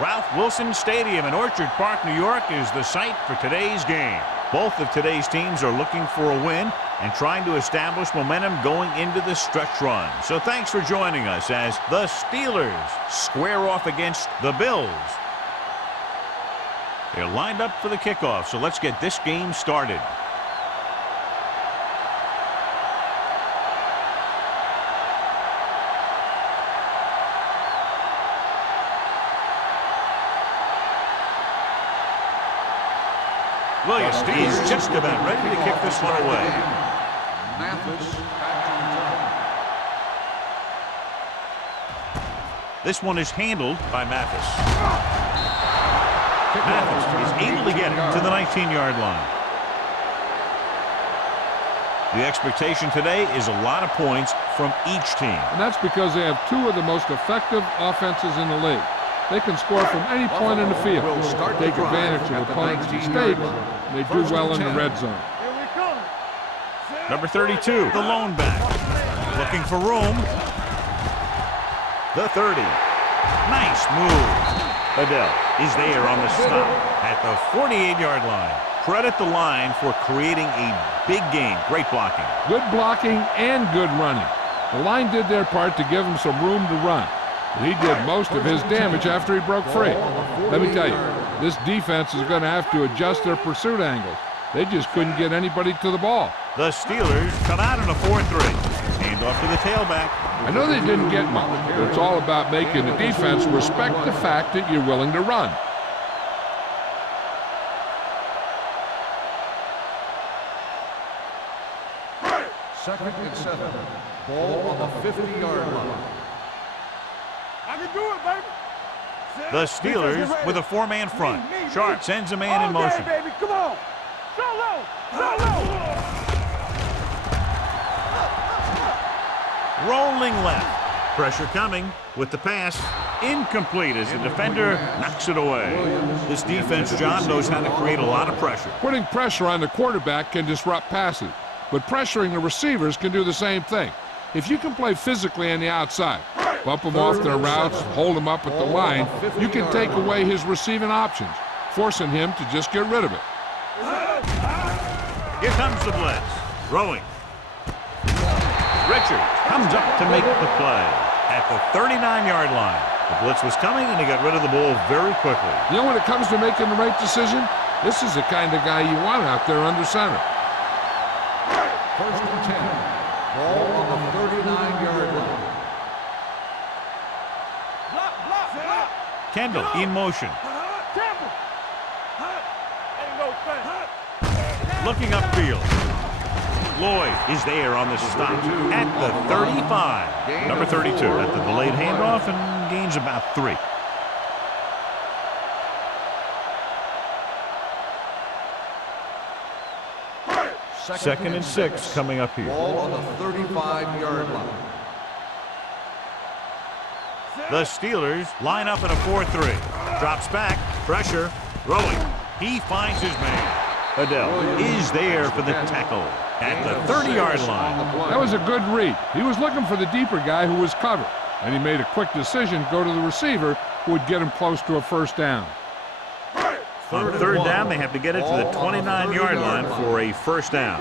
Ralph Wilson Stadium in Orchard Park, New York is the site for today's game. Both of today's teams are looking for a win and trying to establish momentum going into the stretch run. So thanks for joining us as the Steelers square off against the Bills. They're lined up for the kickoff, so let's get this game started. Williams is just about ready to kick this one away. This one is handled by Mathis. Mathis is able to get it to the 19-yard line. The expectation today is a lot of points from each team. And that's because they have two of the most effective offenses in the league. They can score from any point in the field, take advantage of opponents' mistakes, and they do well in the red zone. Number 32, the lone back. Looking for room. The 30. Nice move. Adele is there on the stop at the 48-yard line. Credit the line for creating a big game. Great blocking. Good blocking and good running. The line did their part to give him some room to run. He did most of his damage after he broke free. Let me tell you, this defense is going to have to adjust their pursuit angles. They just couldn't get anybody to the ball. The Steelers come out in a 4-3. Hand off to the tailback. I know they didn't get much, but it's all about making the defense respect the fact that you're willing to run. Second and 7. Ball on the 50-yard line. I can do it, baby. The Steelers with a four-man front. Sharp sends a man in motion. Baby, come on. Solo, solo. Rolling left. Pressure coming with the pass. Incomplete as the defender knocks it away. This defense, John, knows how to create a lot of pressure. Putting pressure on the quarterback can disrupt passes, but pressuring the receivers can do the same thing. If you can play physically on the outside, bump them off their routes, hold them up at the line, you can take away his receiving options, forcing him to just get rid of it. Here comes the blitz. Throwing. Richard comes up to make the play at the 39-yard line. The blitz was coming, and he got rid of the ball very quickly. You know, when it comes to making the right decision, this is the kind of guy you want out there under center. First and 10. Ball on the 39-yard line. Kendall in motion. Looking upfield. Lloyd is there on the stop at the 35. Number 32 at the delayed handoff and gains about 3. Second and 6 coming up here. Ball on the 35-yard line. The Steelers line up in a 4-3. Drops back. Pressure. Throwing. He finds his man. Adele is there for the tackle at the 30-yard line. That was a good read. He was looking for the deeper guy who was covered, and he made a quick decision to go to the receiver who would get him close to a first down. On third down, they have to get it to the 29-yard line for a first down.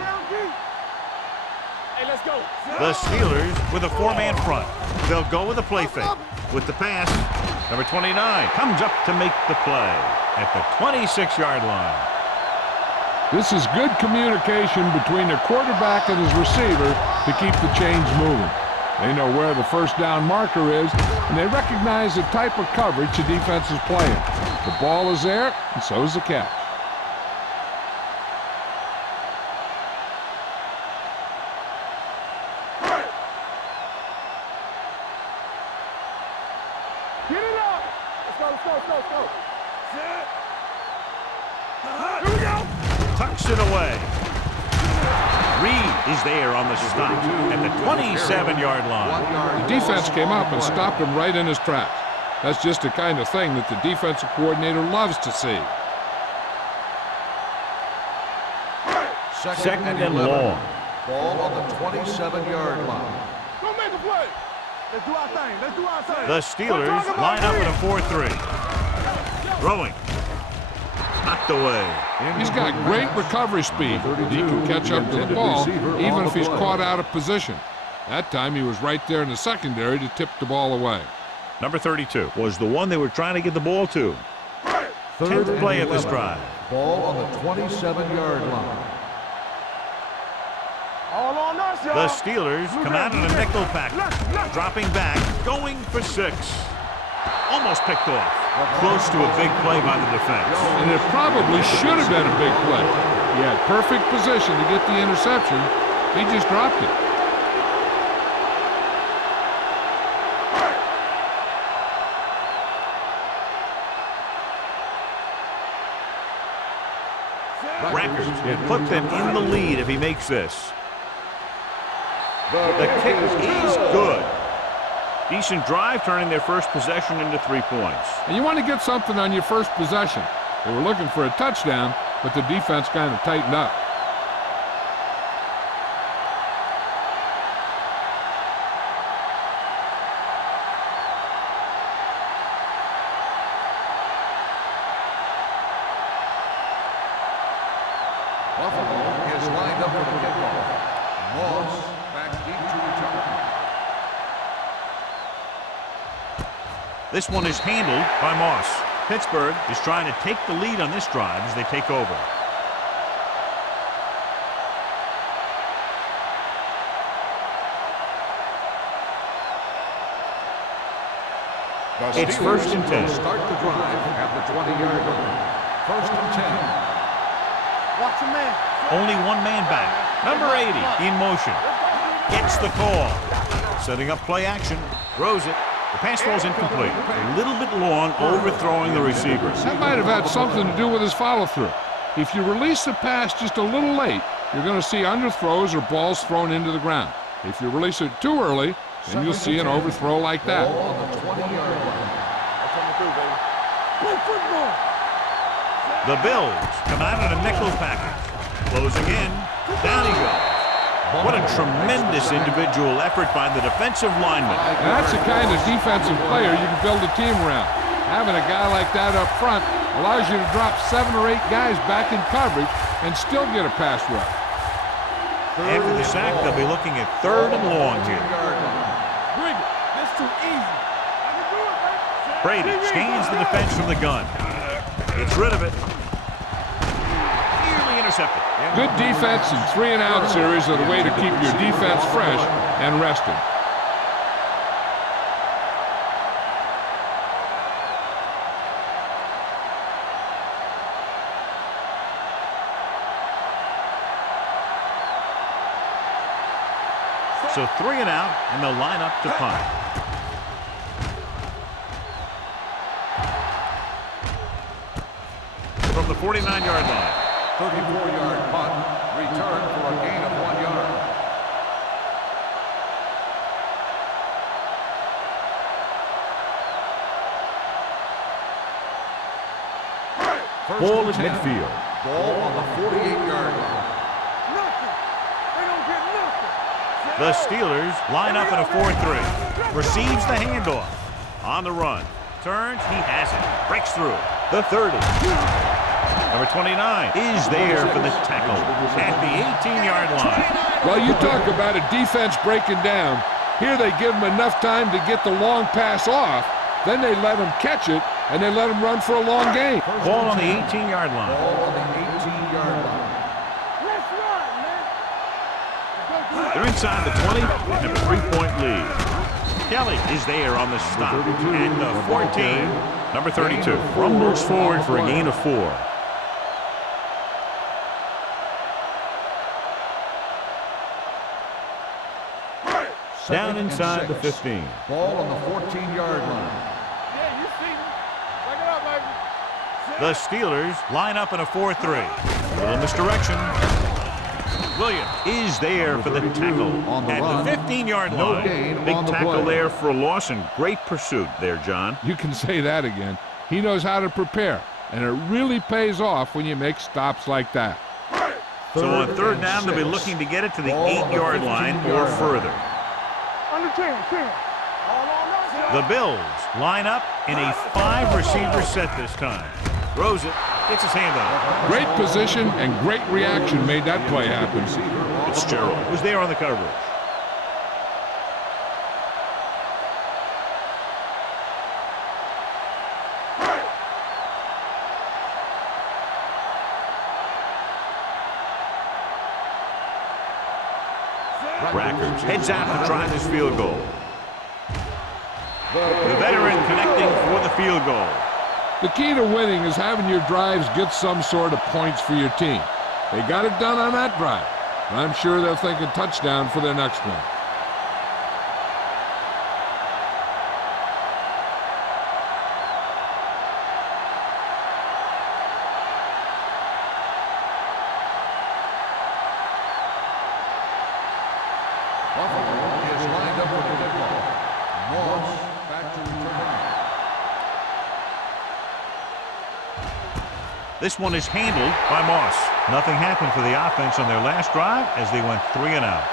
Hey, let's go. The Steelers with a four-man front. They'll go with a play fake. With the pass, number 29 comes up to make the play at the 26-yard line. This is good communication between the quarterback and his receiver to keep the chains moving. They know where the first down marker is, and they recognize the type of coverage the defense is playing. The ball is there, and so is the catch. Get it up. Let's go. Sit. Here we go. Tucks it away. Reed is there on the stop at the 27-yard line. The defense came up and stopped him right in his tracks. That's just the kind of thing that the defensive coordinator loves to see. Second and long. Ball on the 27-yard line. Go make a play. Let's do our thing. The Steelers line up in a 4-3. Throwing. Knocked away. He's got great recovery speed. He can catch up to the ball even if he's caught out of position. That time he was right there in the secondary to tip the ball away. Number 32 was the one they were trying to get the ball to. 10th play of this drive. Ball on the 27-yard line. All on us, y'all. The Steelers come out in a nickel package. Dropping back, going for 6. Almost picked off. Close to a big play by the defense. And it probably should have been a big play. He had perfect position to get the interception. He just dropped it. Records will put them in the lead if he makes this. The kick is good. Decent drive, turning their first possession into 3 points. And you want to get something on your first possession. They were looking for a touchdown, but the defense kind of tightened up. Buffalo is lined up for the kickoff. Moss back deep to return. This one is handled by Moss. Pittsburgh is trying to take the lead on this drive as they take over. It's 1st and 10. Start the drive at the 20-yard line. 1st and 10. Watch your man. Only one man back. Number 80 in motion. Gets the call. Setting up play action. Throws it. The pass falls incomplete. A little bit long, overthrowing the receiver. That might have had something to do with his follow-through. If you release the pass just a little late, you're going to see underthrows or balls thrown into the ground. If you release it too early, then you'll see an overthrow like that. Ball on the 20-yard line. That's coming through, baby. Play football. The Bills come out in a nickel package. Closing in. Down he goes. What a tremendous individual effort by the defensive lineman. And that's the kind of defensive player you can build a team around. Having a guy like that up front allows you to drop 7 or 8 guys back in coverage and still get a pass rush. After the sack, they'll be looking at 3rd and long here. Bring it. That's too easy. I can do it, baby. Brady scans the defense from the gun. Gets rid of it. Nearly intercepted. Good defense and 3-and-out series are the way to keep your defense fresh and rested. So 3 and out, and they'll line up to punt. From the 49-yard line. 34-yard punt. Return for a gain of 1 yard. Ball at midfield. Ball on the 48-yard line. Nothing. They don't get nothing. The Steelers line up in a 4-3. Receives the handoff. On the run. Turns, he has it. Breaks through. The 30. Number 29 is there for the tackle at the 18-yard line. Well, you talk about a defense breaking down. Here they give him enough time to get the long pass off. Then they let him catch it, and they let him run for a long gain. Ball on the 18-yard line. Ball on the 18-yard line. Let's run, man. They're inside the 20 and have a 3-point lead. Kelly is there on the stop. And the 14, number 32, rumbles forward for a gain of 4. Down inside the 15. Ball on the 14-yard line. Yeah, you see me. Check it out, baby. The Steelers line up in a 4-3. Little misdirection. Williams is there for the tackle on the at run. the 15-yard No line. gain Big on the tackle play. there for a loss and great pursuit there, John. You can say that again. He knows how to prepare, and it really pays off when you make stops like that. So on 3rd down, they'll be looking to get it to the 8-yard line or further. Under 10, 10. All on us. The Bills line up in a 5-receiver set this time. Throws it, gets his hand on it. Great position and great reaction made that play happen. Fitzgerald was there on the coverage. Rackers heads out to try this field goal. The veteran connecting for the field goal. The key to winning is having your drives get some sort of points for your team. They got it done on that drive. And I'm sure they'll think a touchdown for their next one. Buffalo is lined up for the kickoff. Moss back to return. This one is handled by Moss. Nothing happened for the offense on their last drive as they went 3 and out.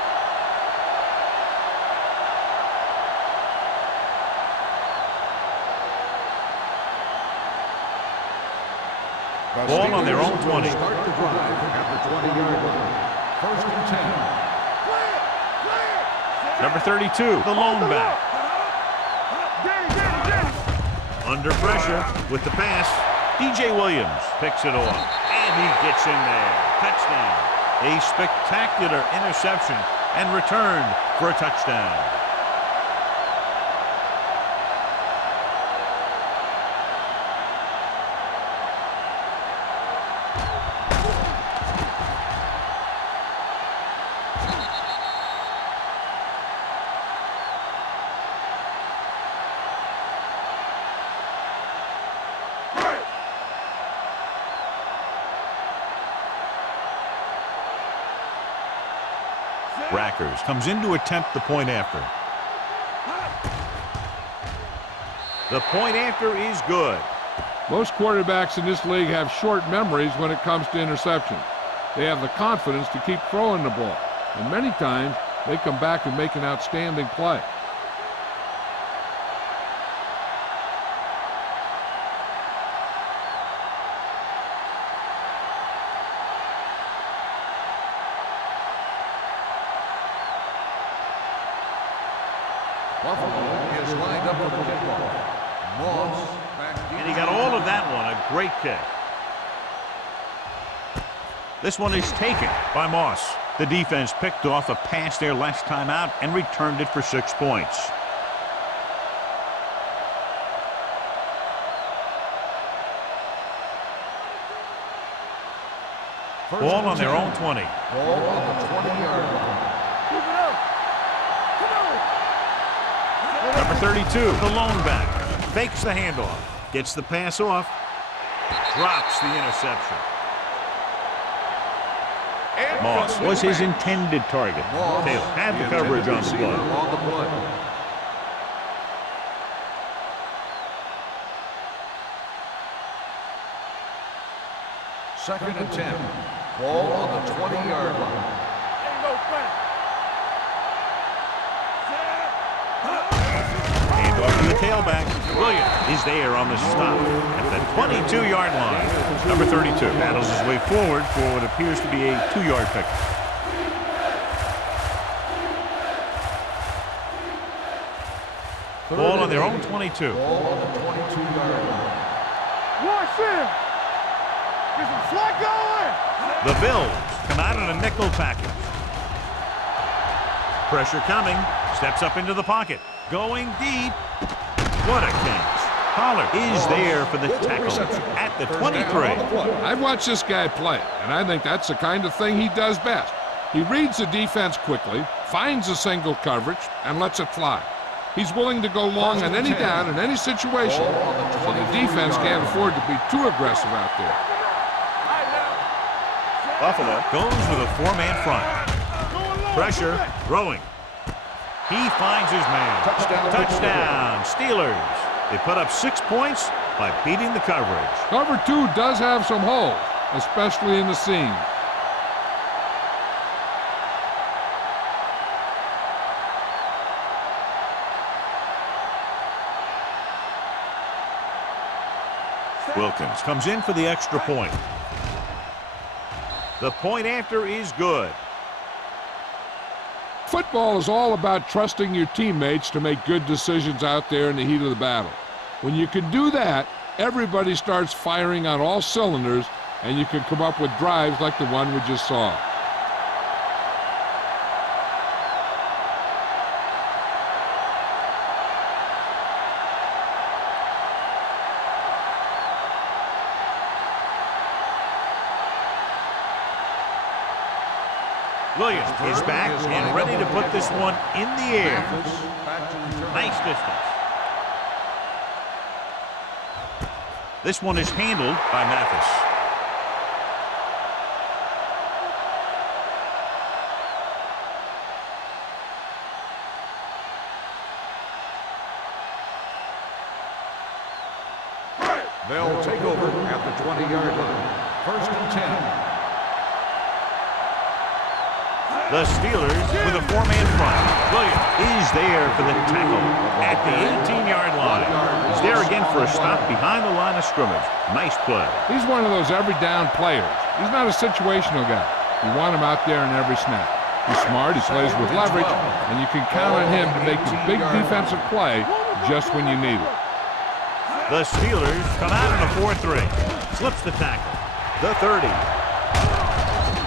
Ball on their own 20. Start the drive at the 20-yard line. 1st and 10. Number 32, the lone back. Under pressure with the pass. DJ Williams picks it off, and he gets in there. Touchdown. A spectacular interception and returned for a touchdown. Rackers comes in to attempt the point after. The point after is good. Most quarterbacks in this league have short memories when it comes to interception. They have the confidence to keep throwing the ball, and many times they come back and make an outstanding play. Buffalo is lined up for the kickoff. Moss back deep. And he got all of that one. A great kick. This one is taken by Moss. The defense picked off a pass there last time out and returned it for 6 points. Ball on their own 20. Ball on the 20-yard line. Number 32, the lone back. Fakes the handoff. Gets the pass off. Drops the interception. Moss was his intended target. Taylor had the coverage on the play. On the play. Second and 10. Ball on the 20-yard line. Handoff to the tailback. Williams is there on the stop at the 22-yard line. Number 32 battles his way forward for what appears to be a 2-yard pick. Ball on their own 22. Ball on the 22-yard line. Watch him. Get some slack going. The Bills come out in a nickel package. Pressure coming. Steps up into the pocket. Going deep. What a catch. Pollard is there for the tackle at the 23. I've watched this guy play, and I think that's the kind of thing he does best. He reads the defense quickly, finds a single coverage, and lets it fly. He's willing to go long on any down in any situation, so the defense can't afford to be too aggressive out there. Buffalo goes with a 4-man front. Pressure, throwing. He finds his man. Touchdown, Steelers. They put up 6 points by beating the coverage. Cover 2 does have some holes, especially in the seam. Wilkins comes in for the extra point. The point after is good. Football is all about trusting your teammates to make good decisions out there in the heat of the battle. When you can do that, everybody starts firing on all cylinders, and you can come up with drives like the one we just saw. Williams is back and ready to put this one in the air. Nice distance. This one is handled by Mathis. They'll take over at the 20-yard line. 1st and 10. The Steelers with a 4-man front. Williams is there for the tackle at the 18-yard line. He's there again for a stop behind the line of scrimmage. Nice play. He's one of those every-down players. He's not a situational guy. You want him out there in every snap. He's smart, he plays with leverage, and you can count on him to make the big defensive play just when you need it. The Steelers come out in a 4-3. Slips the tackle. The 30.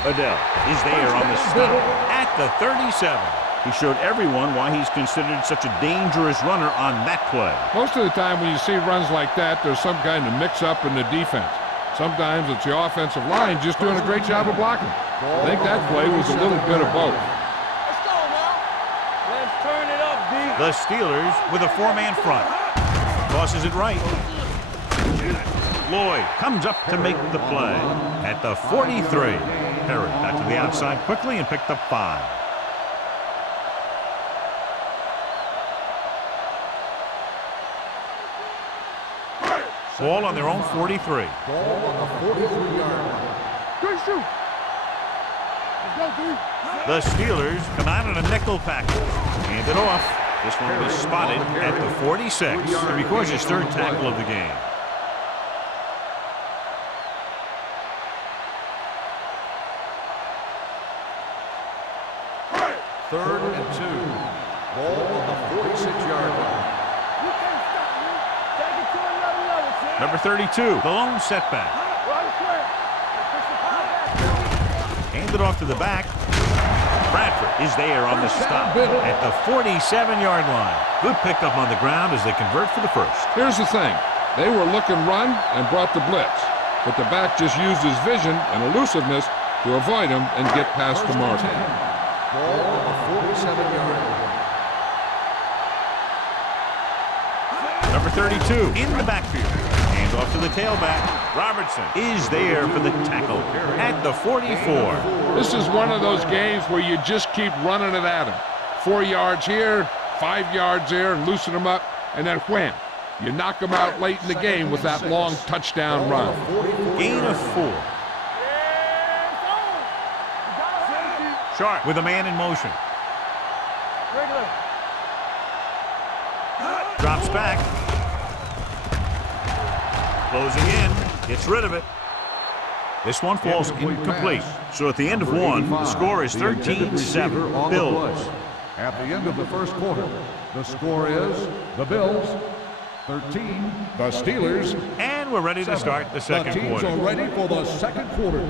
Adele is there on the stop at the 37. He showed everyone why he's considered such a dangerous runner on that play. Most of the time when you see runs like that, there's some kind of mix-up in the defense. Sometimes it's the offensive line just doing a great job of blocking. I think that play was a little bit of both. Let's go now. Let's turn it up, D. The Steelers with a 4-man front. Tosses it right. Lloyd comes up to make the play at the 43. Perry back to the outside quickly and picked up 5. Ball on their own 43. Ball on the 43-yard line. Good shoot. Let's go, D. The Steelers come out in a nickel package. Hand it off. This one was spotted at the 46 and records his 3rd tackle of the game. Third and 2. Ball on the 46-yard line. You can't stop me. Take it to another level, Tim. Number 32, the lone setback. Right square. Let's push the power back. Hand it off to the back. Bradford is there on the stop at the 47-yard line. Good pickup on the ground as they convert for the 1st. Here's the thing. They were looking run and brought the blitz, but the back just used his vision and elusiveness to avoid him and get past the marker. Ball on the 47-yard line. Number 32 in the backfield. Hands off to the tailback. Robertson is there for the tackle at the 44. This is one of those games where you just keep running it at him. 4 yards here, 5 yards there, and loosen him up, and then wham. You knock him out late in the game with that long touchdown run. Gain of 4. Sharp with a man in motion. Drops back. Closing in. Gets rid of it. This one falls incomplete. So at the end of 1, the score is 13-7. Bills. At the end of the 1st quarter, the score is the Bills 13, the Steelers. And we're ready to start the 2nd The teams quarter. are ready for the 2nd quarter.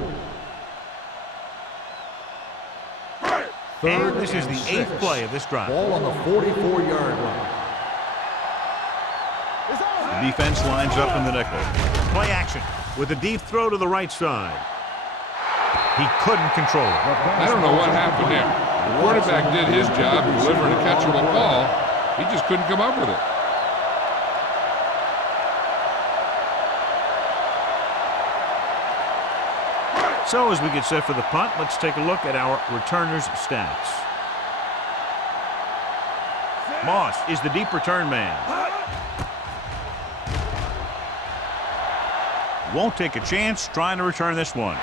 And this is the 8th play of this drive. Ball on the 44-yard line. The defense lines up in the nickel. Play action with a deep throw to the right side. He couldn't control it. I don't know what happened there. The quarterback did his job, delivering a catchable ball. He just couldn't come up with it. So as we get set for the punt, let's take a look at our returners' stats. Moss is the deep return man. Won't take a chance trying to return this one.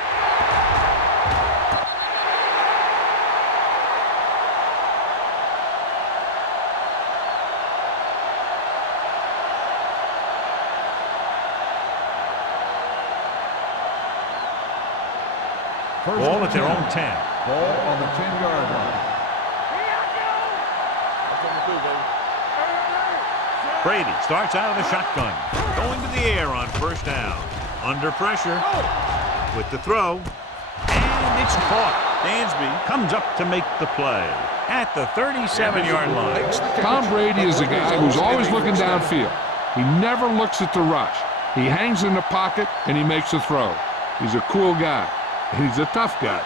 Ball at their own 10. Ball on the 10-yard line. Brady starts out of the shotgun. Going to the air on first down. Under pressure. With the throw. And it's caught. Dansby comes up to make the play at the 37-yard line. Tom Brady is a guy who's always looking downfield. He never looks at the rush. He hangs in the pocket, and he makes a throw. He's a cool guy. He's a tough guy.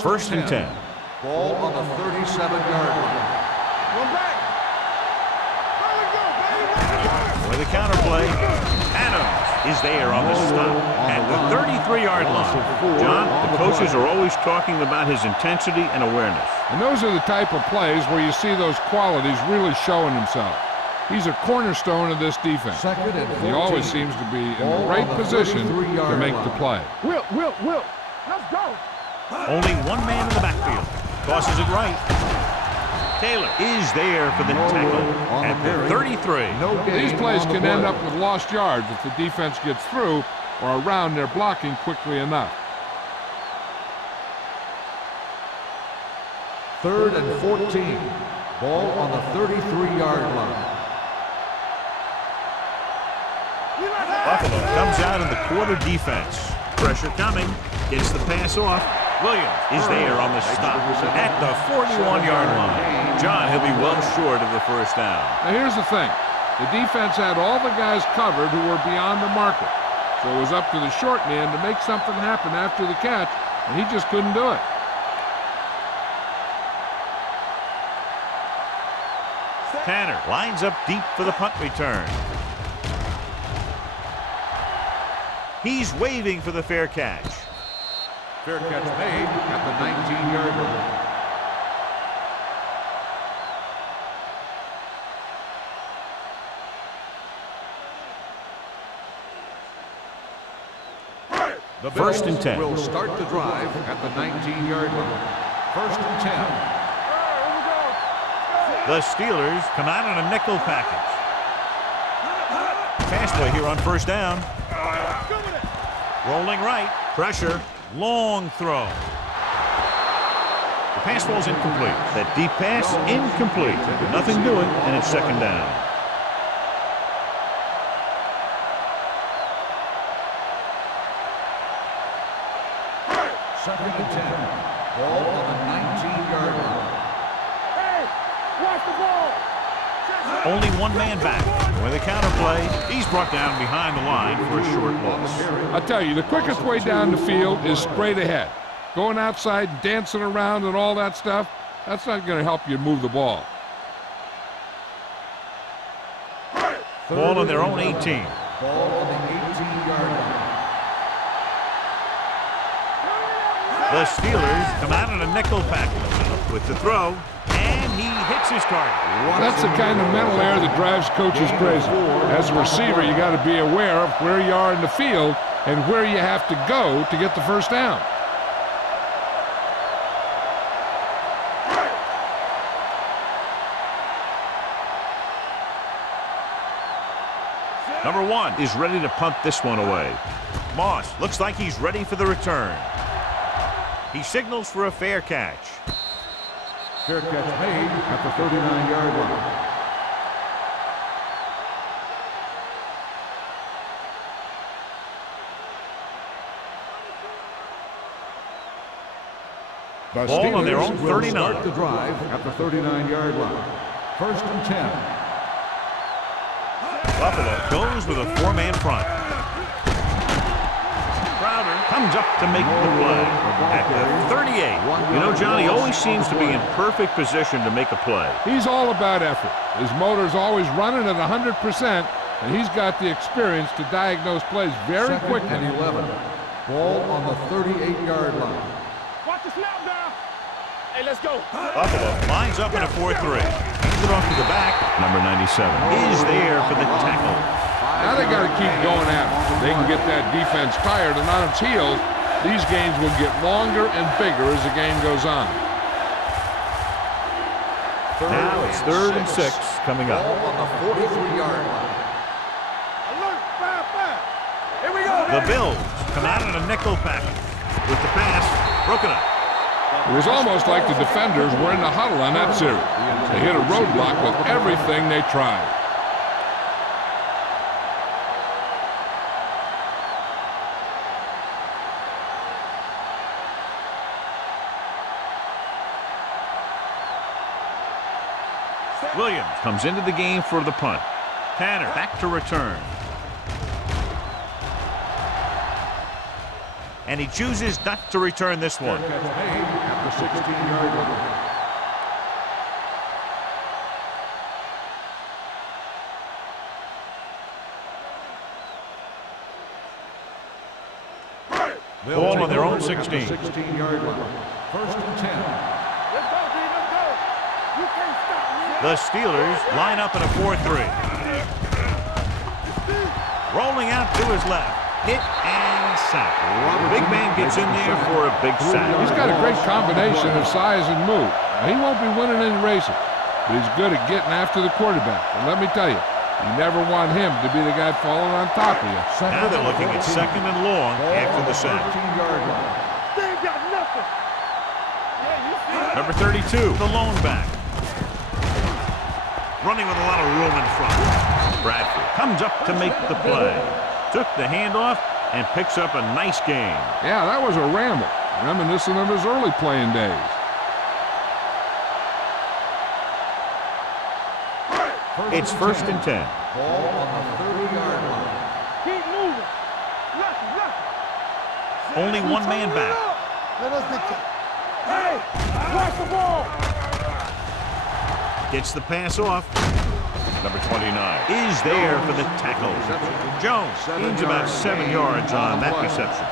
First and 10. Ball on the 37-yard line. One back. With the counterplay, Adams is there on the stop at the 33-yard line. John, the coaches are always talking about his intensity and awareness. And those are the type of plays where you see those qualities really showing himself. He's a cornerstone of this defense. Second and 14. He always seems to be in the right position to make the play. Will. Let's go. Only one man in the backfield. Tosses it right. Taylor is there for the tackle at the 33. These plays can end up with lost yards if the defense gets through or around their blocking quickly enough. Third and 14. Ball on the 33-yard line. Buffalo comes out in the quarter defense. Pressure coming. Gets the pass off. Williams is there on the stop at the 41-yard line. John, he'll be well short of the first down. Now here's the thing. The defense had all the guys covered who were beyond the marker. So it was up to the short man to make something happen after the catch, and he just couldn't do it. Tanner lines up deep for the punt return. He's waving for the fair catch. Fair catch made at the 19-yard line. The First and 10. Will start the drive at the 19-yard line. First and 10. The Steelers come out in a nickel package. Pass play here on first down. Rolling right. Pressure. Long throw. The pass ball's incomplete. That deep pass, incomplete. Nothing doing, and it's second down. Second and 10. Ball on the 19-yard line. Hey, watch the ball. Only one man back. With a counterplay, he's brought down behind the line for a short loss. I tell you, the quickest way down the field is straight ahead. Going outside, dancing around and all that stuff, that's not going to help you move the ball. Ball on their own 18. Ball on the 18-yard line. The Steelers come out in a nickel package with the throw, and he hits his target. That's the kind of mental error that drives coaches crazy. As a receiver, you got to be aware of where you are in the field and where you have to go to get the first down. Number 1 is ready to punt this one away. Moss looks like he's ready for the return. He signals for a fair catch. Fair catch made at the 39-yard line. The Ball on their Steelers own will 39. start the drive at the 39-yard line. First and 10. Buffalo goes with a 4-man front. Crowder comes up to make the play at the 38. You know, Johnny always seems to be in perfect position to make a play. He's all about effort. His motor's always running at 100%, and he's got the experience to diagnose plays very Second quickly. and 11. Ball on the 38-yard line. Watch the snap down. Hey, let's go. Buffalo lines up in a 4-3. Hands it off to the back. Number 97 is there for the tackle. Now they got to keep going after. They can get that defense tired and on its heels, These games will get longer and bigger as the game goes on. Now it's 3rd and 6 coming up. Ball on the 43-yard line. Alert, 5-5. Here we go. The Bills come out in a nickel package with the pass broken up. It was almost like the defenders were in the huddle on that series. They hit a roadblock with everything they tried. Williams comes into the game for the punt. Tanner back to return. And he chooses not to return this one. Catch made at the 16-yard line. Ball on their own 16. 16-yard line. 1st and 10. Let's go, D. Let's go. You can't stop me. The Steelers line up in a 4-3. Rolling out to his left. Hit and sack. The big man gets in there for a big sack. He's got a great combination of size and move. Now, he won't be winning any races, but he's good at getting after the quarterback. And let me tell you, you never want him to be the guy falling on top of you. Now they're looking at 2nd and long after the sack. 13-yard line. They ain't got nothing. Yeah, you see it. Number 32, the lone back. Running with a lot of room in front. Bradford comes up to make the play. Took the handoff and picks up a nice gain. Yeah, that was a ramble, reminiscent of his early playing days. It's 1st and 10. Ball on the 30-yard line. Keep moving. Lucky. Only one man back. Let us get you. Hey, watch the ball. Gets the pass off. Number 29 is there for the tackle. Jones gains about 7 yards on that reception.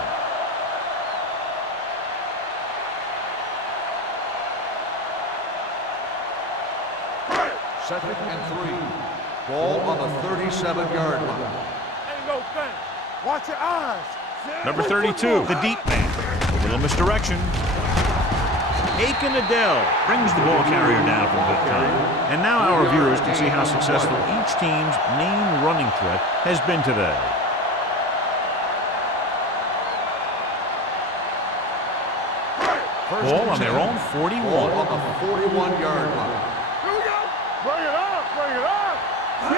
Second and 3. Ball on the 37-yard line. Ain't no thing. Watch your eyes. Number 32, the deep man. A little misdirection. Aiken Adele brings the ball carrier down from good time. And now our viewers can see how successful each team's main running threat has been today. Ball on their own 41. Ball on the 41-yard line. Here we go. Bring it up. Bring it up.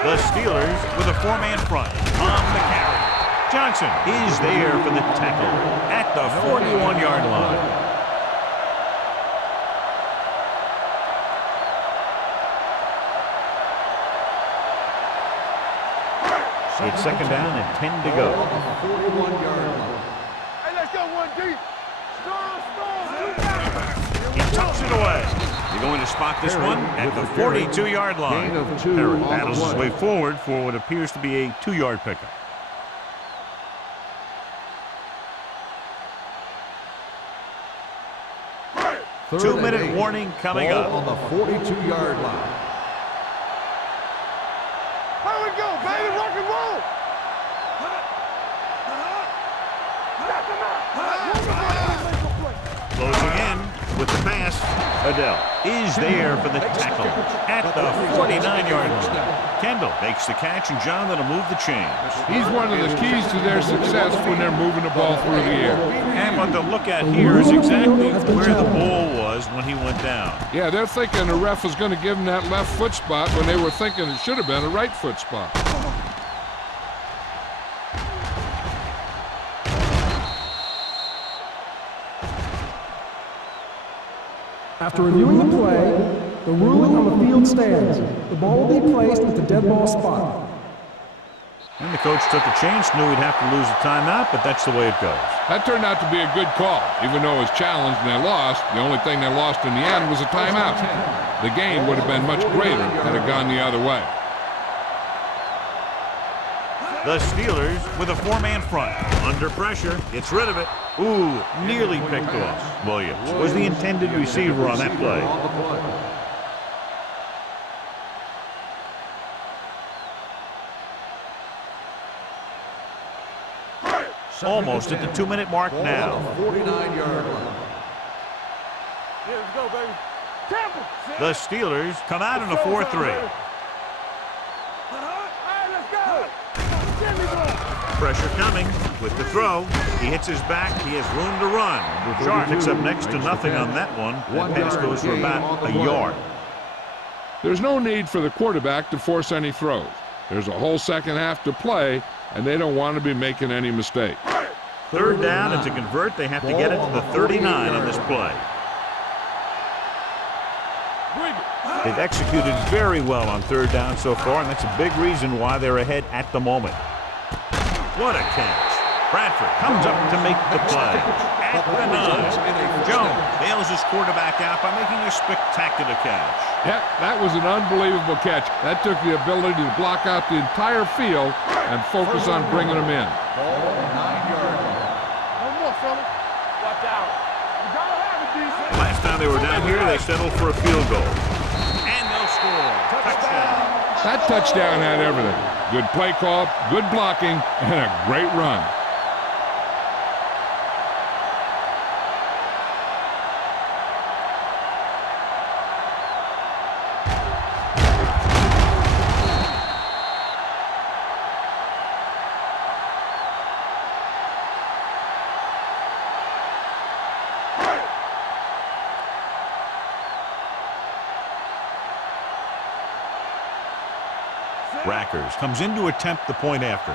The Steelers with a 4-man front on the carry. Johnson is there for the tackle at the 41-yard line. It's 2nd down and 10 to go. Ball on the 41-yard line. Hey, let's go one deep. Storm. He tucks it away. You're going to spot this one at the 42-yard line. Gain of 2 Perry on the battles his play. way forward for what appears to be a 2-yard pickup. Third 2-minute and 8. warning coming Ball up. on the 42-yard line. Here we go, baby. Rock and roll. Closing in with the pass. Adele is there for the tackle at the 49-yard line. Kendall makes the catch, and John that'll move the chains. He's one of the keys to their success when they're moving the ball through the air. And what they'll look at here is exactly where the ball was when he went down. Yeah, they're thinking the ref was going to give him that left foot spot when they were thinking it should have been a right foot spot. After reviewing the play, the ruling on the field stands. The ball will be placed at the dead ball spot. And the coach took a chance, knew he'd have to lose a timeout, but that's the way it goes. That turned out to be a good call. Even though it was challenged and they lost, the only thing they lost in the end was a timeout. The game would have been much greater had it gone the other way. The Steelers with a 4-man front. Under pressure, gets rid of it. Ooh, nearly picked off. Williams was the intended receiver on that play. On the play. almost at the 2-minute mark Ball now. on the 49-yard line. Yeah, let's go, baby. Temple. The Steelers come out in a 4-3. All right, let's go. Jimmy boy. Pressure coming with the throw. He hits his back. He has room to run. Sharp picks up next to nothing on that one. That pass goes for about a yard. There's no need for the quarterback to force any throws. There's a whole second half to play, and they don't want to be making any mistakes. Third down, and to convert, they have to get it to the 39 on this play. They've executed very well on third down so far, and that's a big reason why they're ahead at the moment. What a catch. Bradford comes up to make the play. At the 9. Jones bails his quarterback out by making a spectacular catch. Yep, that was an unbelievable catch. That took the ability to block out the entire field and focus on bringing them in. Ball on the 9-yard line. One more, fella. Watch out. You gotta have it, decent. Last time they were down here, they settled for a field goal. And they'll score. Touchdown. That touchdown had everything. Good play call, good blocking, and a great run. Rackers comes in to attempt the point after.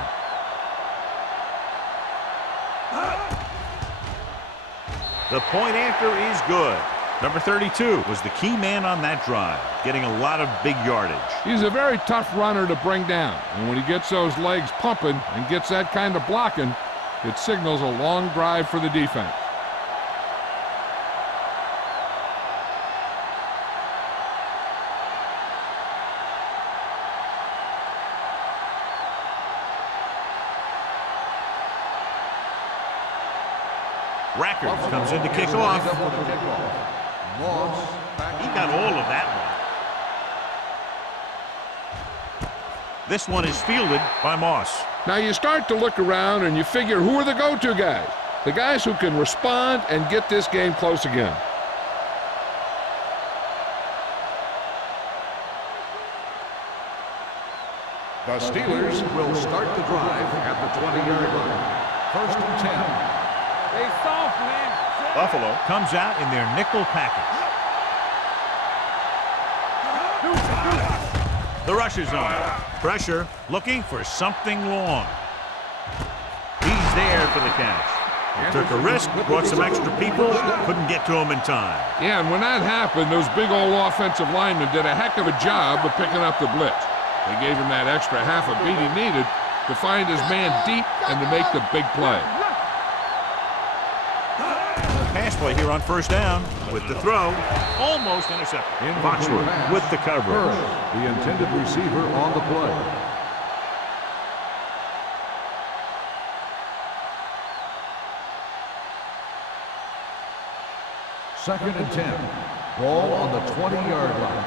The point after is good. Number 32 was the key man on that drive, getting a lot of big yardage. He's a very tough runner to bring down, and when he gets those legs pumping and gets that kind of blocking, it signals a long drive for the defense. Rackers comes in to kick off. Moss. He got all of that one. This one is fielded by Moss. Now you start to look around and you figure, who are the go-to guys? The guys who can respond and get this game close again. The Steelers will start the drive at the 20-yard line. 1st and 10. They soft, man. Buffalo comes out in their nickel package. The rush is on. Pressure, looking for something long. He's there for the catch. He took a risk, brought some extra people, couldn't get to him in time. Yeah, and when that happened, those big old offensive linemen did a heck of a job of picking up the blitz. They gave him that extra half a beat he needed to find his man deep and to make the big play. Pass play here on 1st down with the throw. Almost intercepted. Foxworth with the coverage. The intended receiver on the play. Second and 10. Ball on the 20-yard line.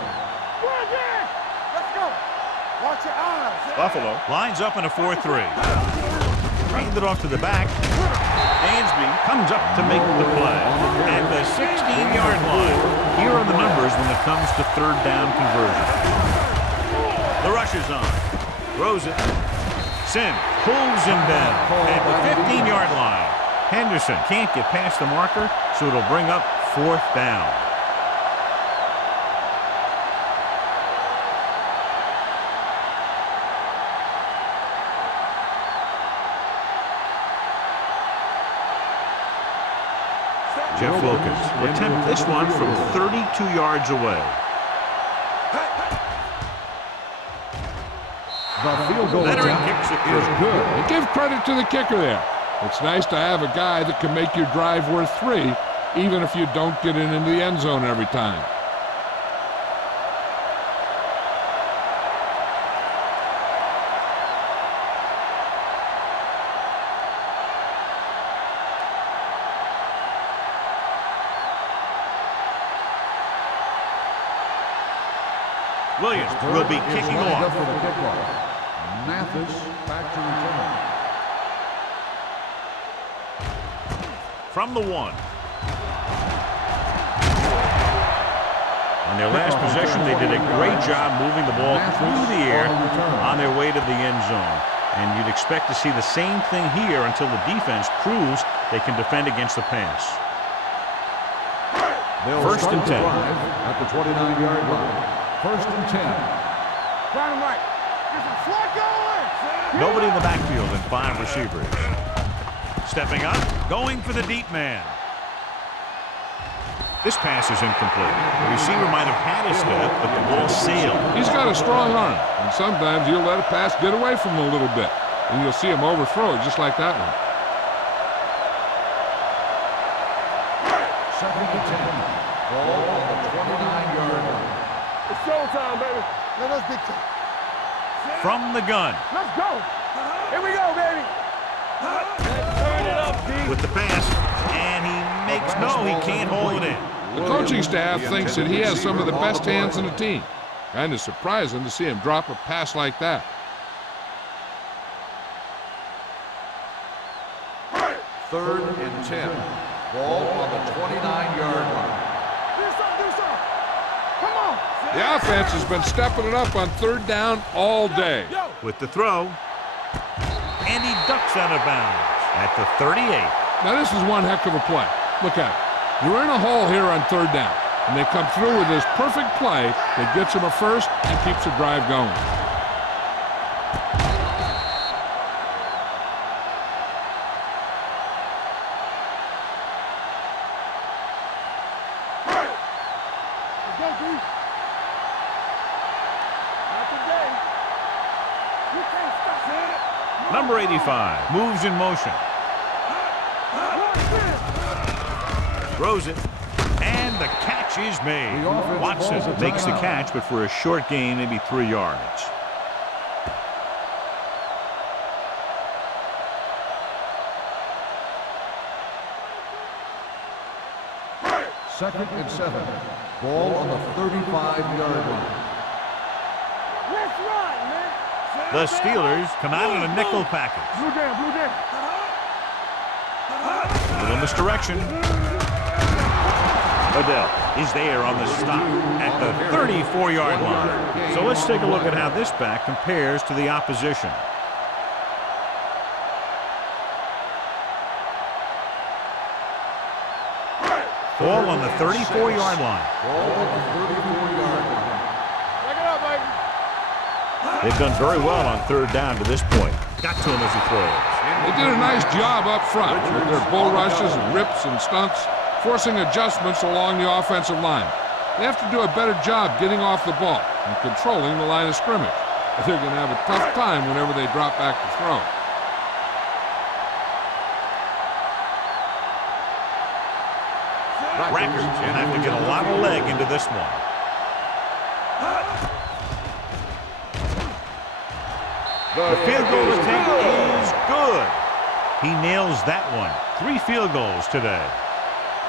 Let's go. Watch your eyes. Buffalo lines up in a 4-3. Hand it off to the back. Dansby comes up to make the play. At the 16-yard line. Here are the numbers when it comes to third down conversion. The rush is on. Throws it. Sim pulls him down at the 15-yard line. Henderson can't get past the marker, so it'll bring up 4th down. Jeff Wilkins will attempt this one from 32 yards away. The field goal Leonard attempt kicks it is through. good. And give credit to the kicker there. It's nice to have a guy that can make your drive worth 3, even if you don't get it into the end zone every time. Williams will be kicking lined up off. for the kickoff. Mathis back to return. From the 1. On their last possession, they did a great job moving the ball through the air on their way to the end zone. And you'd expect to see the same thing here until the defense proves they can defend against the pass. They'll First start and the 10. drive at the 29-yard line. First and 10. Find him right. Get some slot going. Nobody in the backfield and 5 receivers. Stepping up, going for the deep man. This pass is incomplete. The receiver might have had a step, but the ball sailed. He's got a strong arm, and sometimes he'll let a pass get away from him a little bit. And you'll see him overthrow it just like that one. Second and 10. Ball on the 29-yard line. It's showtime, baby. Let us be. From the gun. Let's go. Here we go, baby. Turn it up, D. With the pass, and he makes no, he can't hold it in. The coaching staff thinks that he has some of the best hands in the team. Kind of surprising to see him drop a pass like that. Third and 10. Ball on the 29-yard line. Do something. Come on. The offense has been stepping it up on 3rd down all day. Yo. With the throw, and he ducks out of bounds at the 38. Now this is one heck of a play. Look at it. You're in a hole here on 3rd down, and they come through with this perfect play that gets them a first and keeps the drive going. Let's go, D. Not today. You can't stop it. Number 85 moves in motion. Throws it, and the catch is made. Watson makes the catch, but for a short gain, maybe 3 yards. Second and 7. Ball on the 35-yard line. Let's run, man. The Steelers come out in a nickel package. Blue jam. A little misdirection. Odell is there on the stop at the 34-yard line. So let's take a look at how this back compares to the opposition. Ball on the 34-yard line. Ball on the 34-yard line. Back it up, baby. They've done very well on 3rd down to this point. Got to him as he throws. They did a nice job up front with their bull rushes and rips and stunts, forcing adjustments along the offensive line. They have to do a better job getting off the ball and controlling the line of scrimmage. They're going to have a tough time whenever they drop back to throw. Rackers will have to get a lot of leg into this one. The field goal attempt is good. He nails that one. 3 field goals today.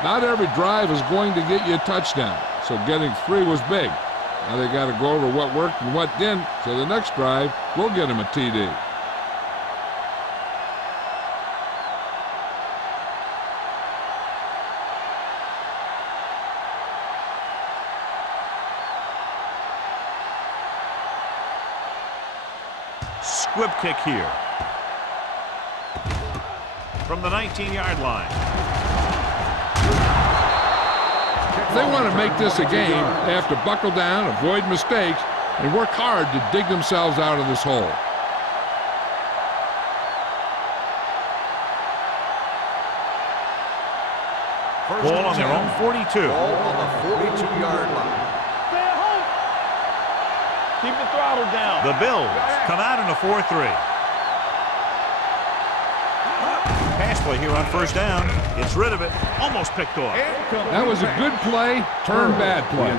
Not every drive is going to get you a touchdown, so getting 3 was big. Now they got to go over what worked and what didn't, so the next drive will get him a TD. Squib kick here. From the 19-yard line. If they want to make this a game, they have to buckle down, avoid mistakes, and work hard to dig themselves out of this hole. Ball on their own 42. Ball on the 42-yard line. Stay at home. Keep the throttle down. The Bills come out in a 4-3. Pass play here on 1st down. Gets rid of it. Almost picked off. That was a good play, turned bad play.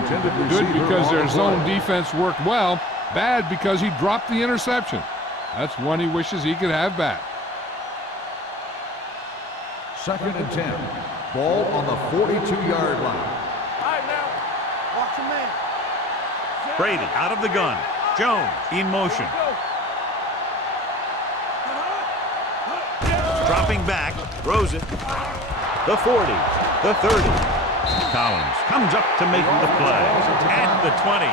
Good because their zone defense worked well. Bad because he dropped the interception. That's one he wishes he could have back. Second and 10. Ball on the 42-yard line. All right, now. Watch your man. Brady out of the gun. Jones in motion. Dropping back. Throws it. the 40, the 30. Collins comes up to make the play at the 20.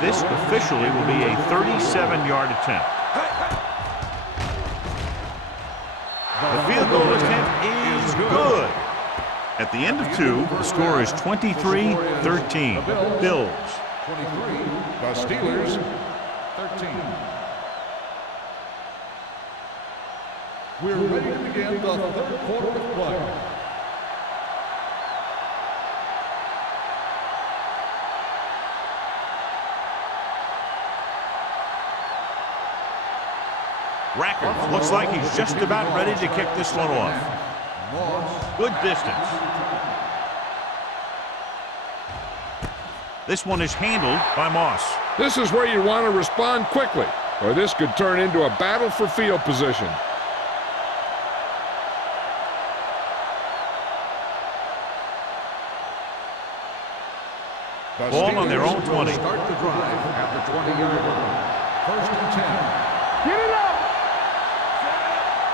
This officially will be a 37-yard attempt. The field goal attempt is good. At the end of 2, the score is 23-13. Bills. 23. The Steelers, 13. We're ready to begin the third quarter of play. Rackers looks like he's just about ready to kick this one off. Good distance. This one is handled by Moss. This is where you want to respond quickly, or this could turn into a battle for field position. Ball on their own 20. Start the drive at the 20-yard line. 1st and 10. Get it up!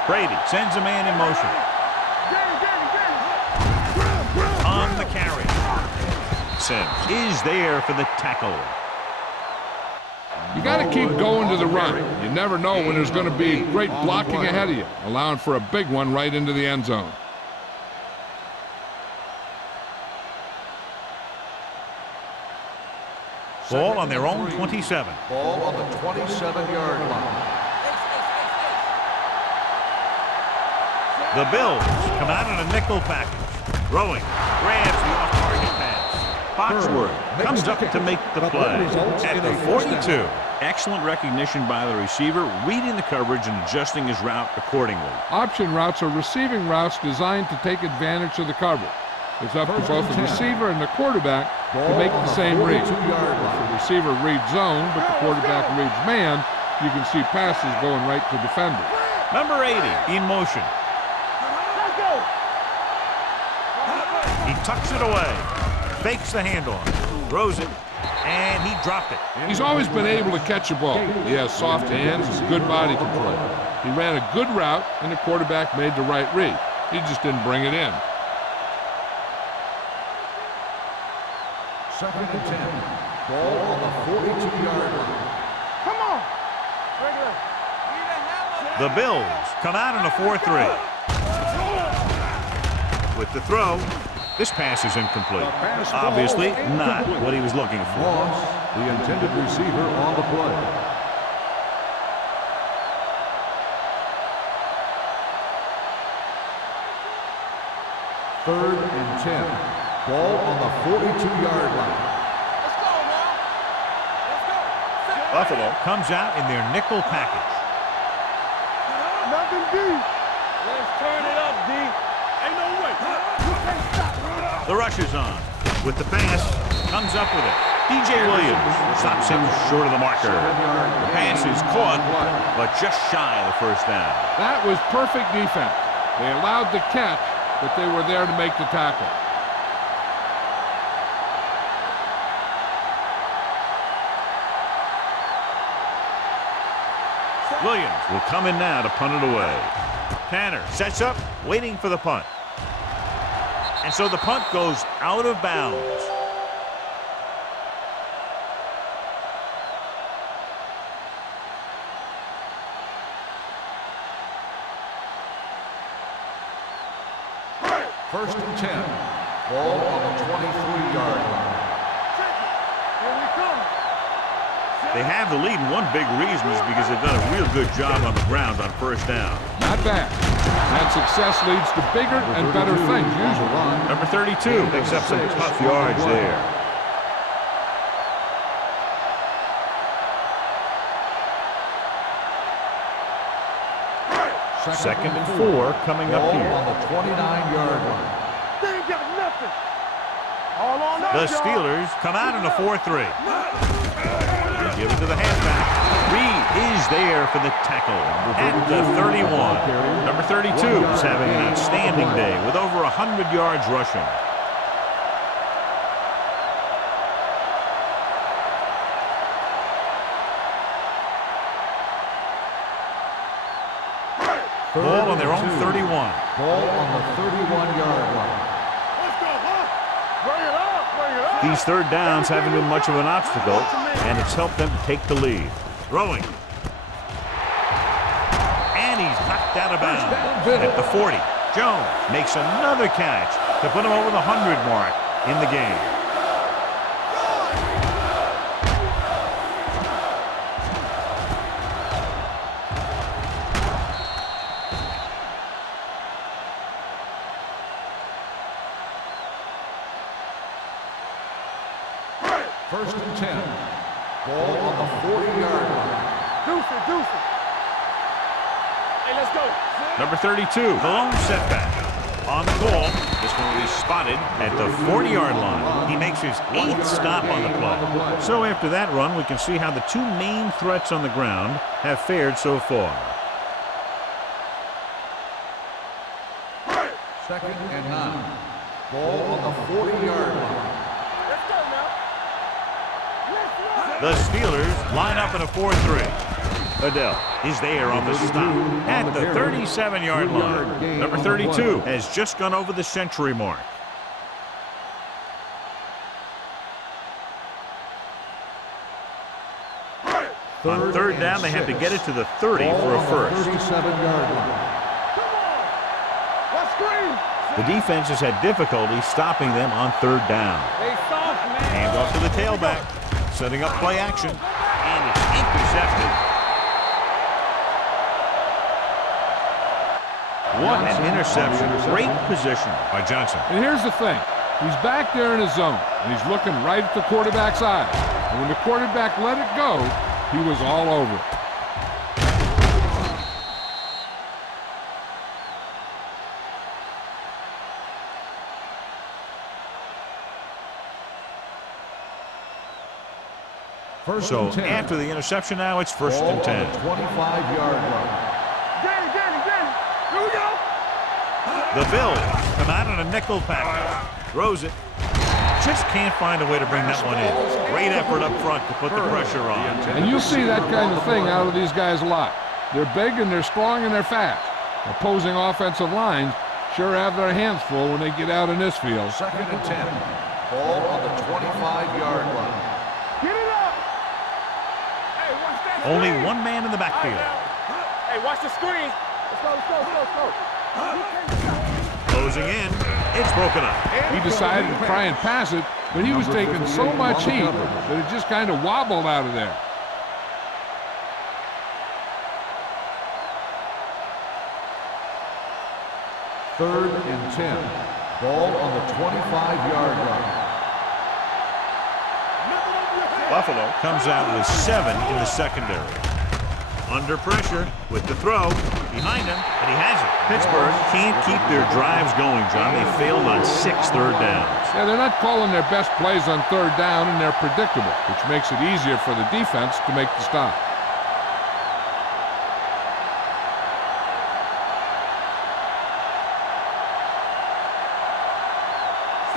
Brady sends a man in motion. On the carry. Sims is there for the tackle. You got to keep going to the run. You never know when there's going to be great blocking ahead of you, allowing for a big one right into the end zone. Ball on their own 27. Ball on the 27-yard line. The Bills come out in a nickel package. Throwing. Grabs the off-target pass. Foxworth comes up to make the play at the 42. Excellent recognition by the receiver, reading the coverage and adjusting his route accordingly. Option routes are receiving routes designed to take advantage of the coverage. It's up to both the receiver and the quarterback to make the same read. If the receiver reads zone, but the quarterback reads man, you can see passes going right to defenders. Number 80 in motion. He tucks it away, fakes the handoff, throws it, and he dropped it. He's always been able to catch a ball. He has soft hands and good body control. He ran a good route, and the quarterback made the right read. He just didn't bring it in. 2nd and 10. Ball on the 42-yard line. Come on! The Bills come out in a 4-3. With the throw, this pass is incomplete. Obviously not what he was looking for. Moss, the intended receiver, on the play. Third and 10. Ball on the 42-yard line. Let's go now! Let's go! Buffalo comes out in their nickel package. Nothing deep! Let's turn it up, D! Ain't no way! You can't stop! The rush is on. With the pass, comes up with it. DJ Williams stops him short of the marker. The pass is caught, but just shy of the first down. That was perfect defense. They allowed the catch, but they were there to make the tackle. Williams will come in now to punt it away. Tanner sets up, waiting for the punt. And so the punt goes out of bounds. First and 10. Ball on the 23-yard line. Here we come! They have the lead, and one big reason is because they've done a real good job on the ground on first down. Not bad. That success leads to bigger and better things usually. Number 32 picks up some tough yards there. Second and 4 coming up Ball here. on the 29-yard line. They ain't got nothing! All on us, The y'all. Steelers come out in a 4-3. They give it to the halfback. Reed is there for the tackle at the 31. Number 32 is having an outstanding day with over 100 yards rushing. Ball on their own 31. Ball on the 31-yard line. Let's go, huh? Bring it up, bring it up. These third downs haven't been much of an obstacle, and it's helped them to take the lead. Throwing. And he's knocked out of bounds at the 40. Jones makes another catch to put him over the 100 mark in the game. First and 10. Ball on the 40-yard line. Deuce it, deuce it. Hey, let's go. Number 32, the lone setback. On the goal, this one will be spotted at the 40-yard line. He makes his 8th stop on the play. So after that run, we can see how the two main threats on the ground have fared so far. Second and 9. Ball on the 40-yard line. Let's go now. The Steelers line up in a 4-3. Adele is there on the stop at the 37-yard line. Number 32 has just gone over the century mark. On third down, they have to get it to the 30 for a first. 37-yard line. Let's screen. The defense has had difficulty stopping them on third down. They soft, man. Hand off to the tailback, setting up play action, and it's intercepted. What an interception. Great position by Johnson. And here's the thing. He's back there in his zone, and he's looking right at the quarterback's eye. And when the quarterback let it go, he was all over it. So after the interception now, it's first and 10. 25-yard line. Get it. Here we go. The Bills come out in a nickel package. Throws it. Just can't find a way to bring that one in. Great effort up front to put the pressure on. And you'll see that kind of thing out of these guys a lot. They're big and they're strong and they're fast. Opposing offensive lines sure have their hands full when they get out in this field. Second and 10. Ball on the 25-yard line. Get it up. Hey, watch that screen. Only one man in the backfield. Hey, watch the screen. Let's go. Closing in. It's broken up. He decided to try and pass it, but he was taking so much heat that it just kind of wobbled out of there. Third and 10. Ball on the 25-yard line. Buffalo comes out with 7 in the secondary. Under pressure with the throw. Behind him, but he has it. Pittsburgh can't keep their drives going, John. They failed on 6 third downs. Yeah, they're not calling their best plays on third down, and they're predictable, which makes it easier for the defense to make the stop.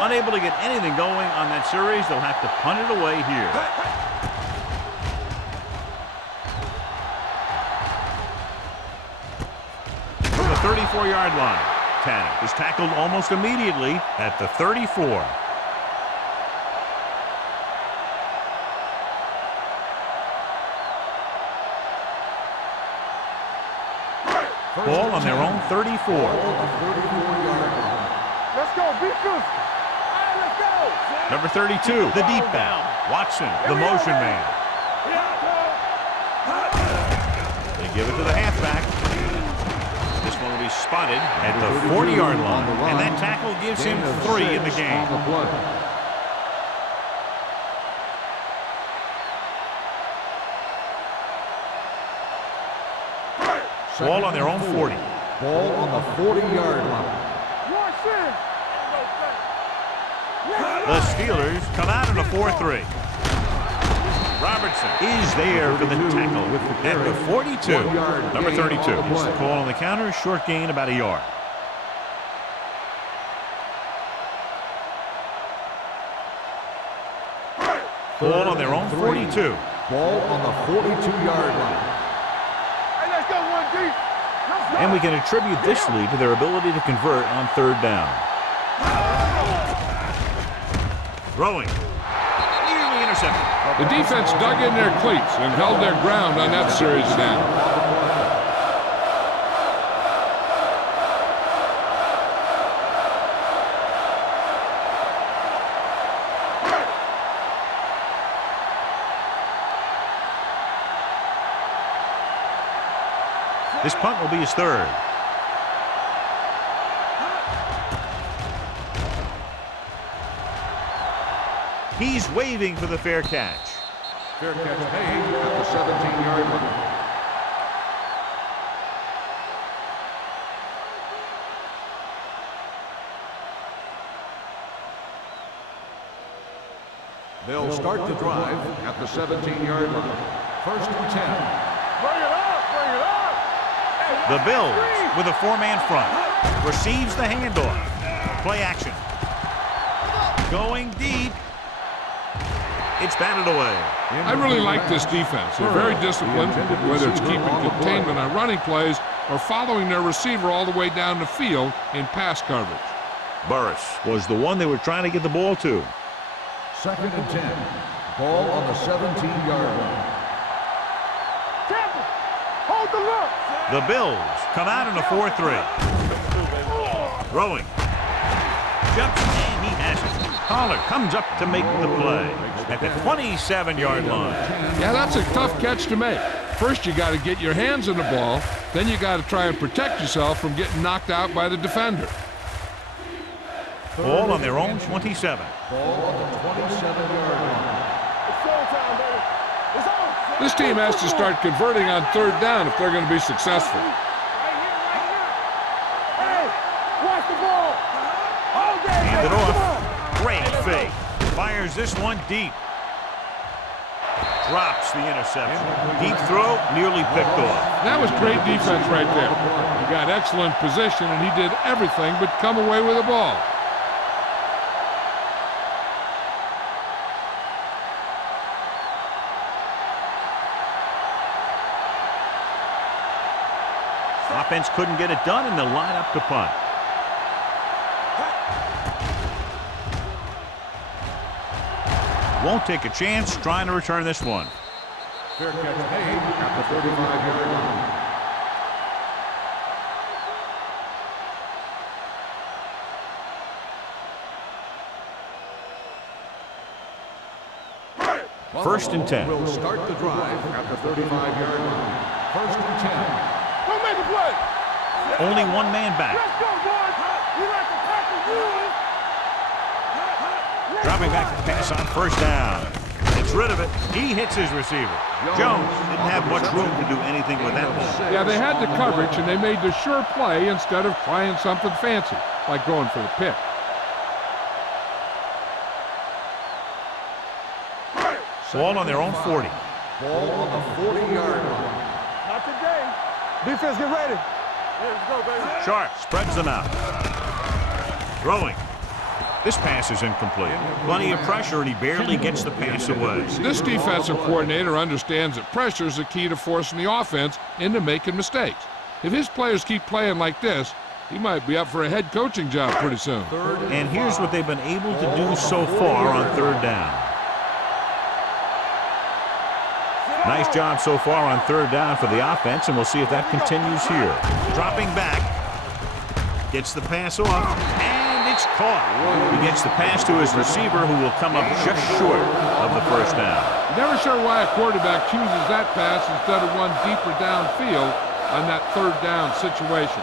Unable to get anything going on that series, they'll have to punt it away here. From the 34-yard line, Tanner is tackled almost immediately at the 34. Ball on their own 34. Let's go. Be physical. Let's go. Number 32, the deep back. Watson, the motion man. They give it to the halfback. This one will be spotted at the 40-yard line. And that tackle gives him 3 in the game. Ball on their own 40. Ball on the 40-yard line. The Steelers come out in a 4-3. Robertson is there for the tackle at the 42. Number 32 gets the call on the counter. Short gain, about a yard. Ball on their own 42. Ball on the 42-yard line. Hey, let's go 1 deep. And we can attribute this lead to their ability to convert on third down. Throwing. Nearly intercepted. The defense dug in their cleats and held their ground on that series of downs. This punt will be his third. He's waving for the fair catch. Fair catch made at the 17-yard line. They'll start the drive at the 17-yard line. First and 10. Bring it up, bring it up. The Bills with a four-man front. Receives the handoff. Play action. Going deep. It's batted away. I really like this defense. They're very disciplined, whether it's keeping containment on running plays or following their receiver all the way down the field in pass coverage. Burris was the one they were trying to get the ball to. Second and 10. Ball on the 17-yard line. Temple, hold the look. The Bills come out in a 4-3. Throwing. Jumps and he has it. Collar comes up to make the play at the 27-yard line. Yeah, that's a tough catch to make. First, you got to get your hands on the ball. Then you got to try and protect yourself from getting knocked out by the defender. Ball on their own 27. Ball on the 27-yard line. It's showtime, baby. It's on. This team has to start converting on third down if they're going to be successful. Right here. Hey, watch the ball. All day, Hand it baby. Come off. on. Great fake. Fires this one deep. Drops the interception. Deep throw, nearly picked off. That was great defense right there. He got excellent position, and he did everything but come away with the ball. Offense couldn't get it done, and they'll line up to punt. Won't take a chance trying to return this one. Fair catch made at the 35-yard line. First and 10. Will start the drive at the 35-yard line. First and 10. Don't make a play. Only one man back. Let's go, boys. We like to tackle you. Dropping back to pass on first down. Gets rid of it. He hits his receiver. Jones didn't have much room to do anything with that ball. Yeah, they had the coverage, and they made the sure play instead of trying something fancy, like going for the pick. Ball on their own 40. Ball on the 40-yard line. Not today. Defense, get ready. Let's go, baby. Sharp spreads them out. Throwing. This pass is incomplete. Plenty of pressure, and he barely gets the pass away. This defensive coordinator understands that pressure is the key to forcing the offense into making mistakes. If his players keep playing like this, he might be up for a head coaching job pretty soon. And here's what they've been able to do so far on third down. Nice job so far on third down for the offense, and we'll see if that continues here. Dropping back. Gets the pass off, and it's caught. He gets the pass to his receiver, who will come up just short of the first down. Never sure why a quarterback chooses that pass instead of one deeper downfield on that third down situation.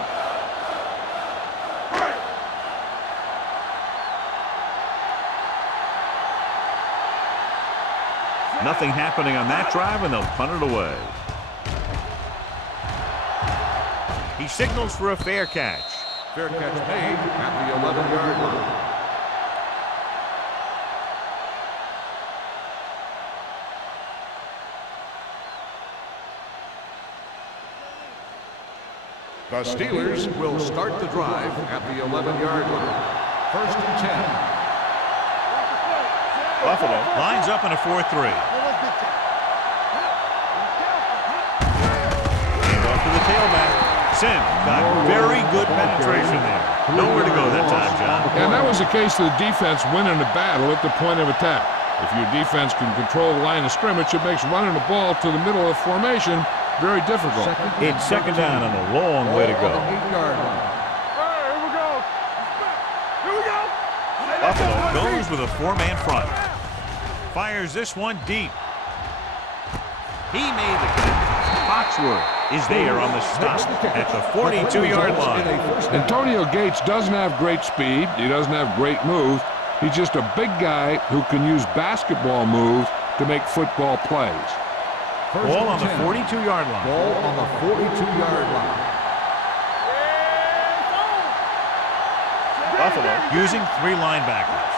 Nothing happening on that drive, and they'll punt it away. He signals for a fair catch. Fair catch made at the 11-yard line. The Steelers will start the drive at the 11-yard line. First and 10. Buffalo lines up in a 4-3. And off to the tailback. Sim got very good penetration there. Nowhere to go that time, John. And that was the case of the defense winning the battle at the point of attack. If your defense can control the line of scrimmage, it makes running the ball to the middle of formation very difficult. It's second down and a long way to go. Hey, here we go. Here we go. Buffalo goes with a four-man front. Fires this one deep. He made the catch. Foxworth is there on the stop at the 42-yard line. Antonio Gates doesn't have great speed. He doesn't have great moves. He's just a big guy who can use basketball moves to make football plays. Ball on the 42-yard line. Ball on the 42-yard line. Buffalo using three linebackers.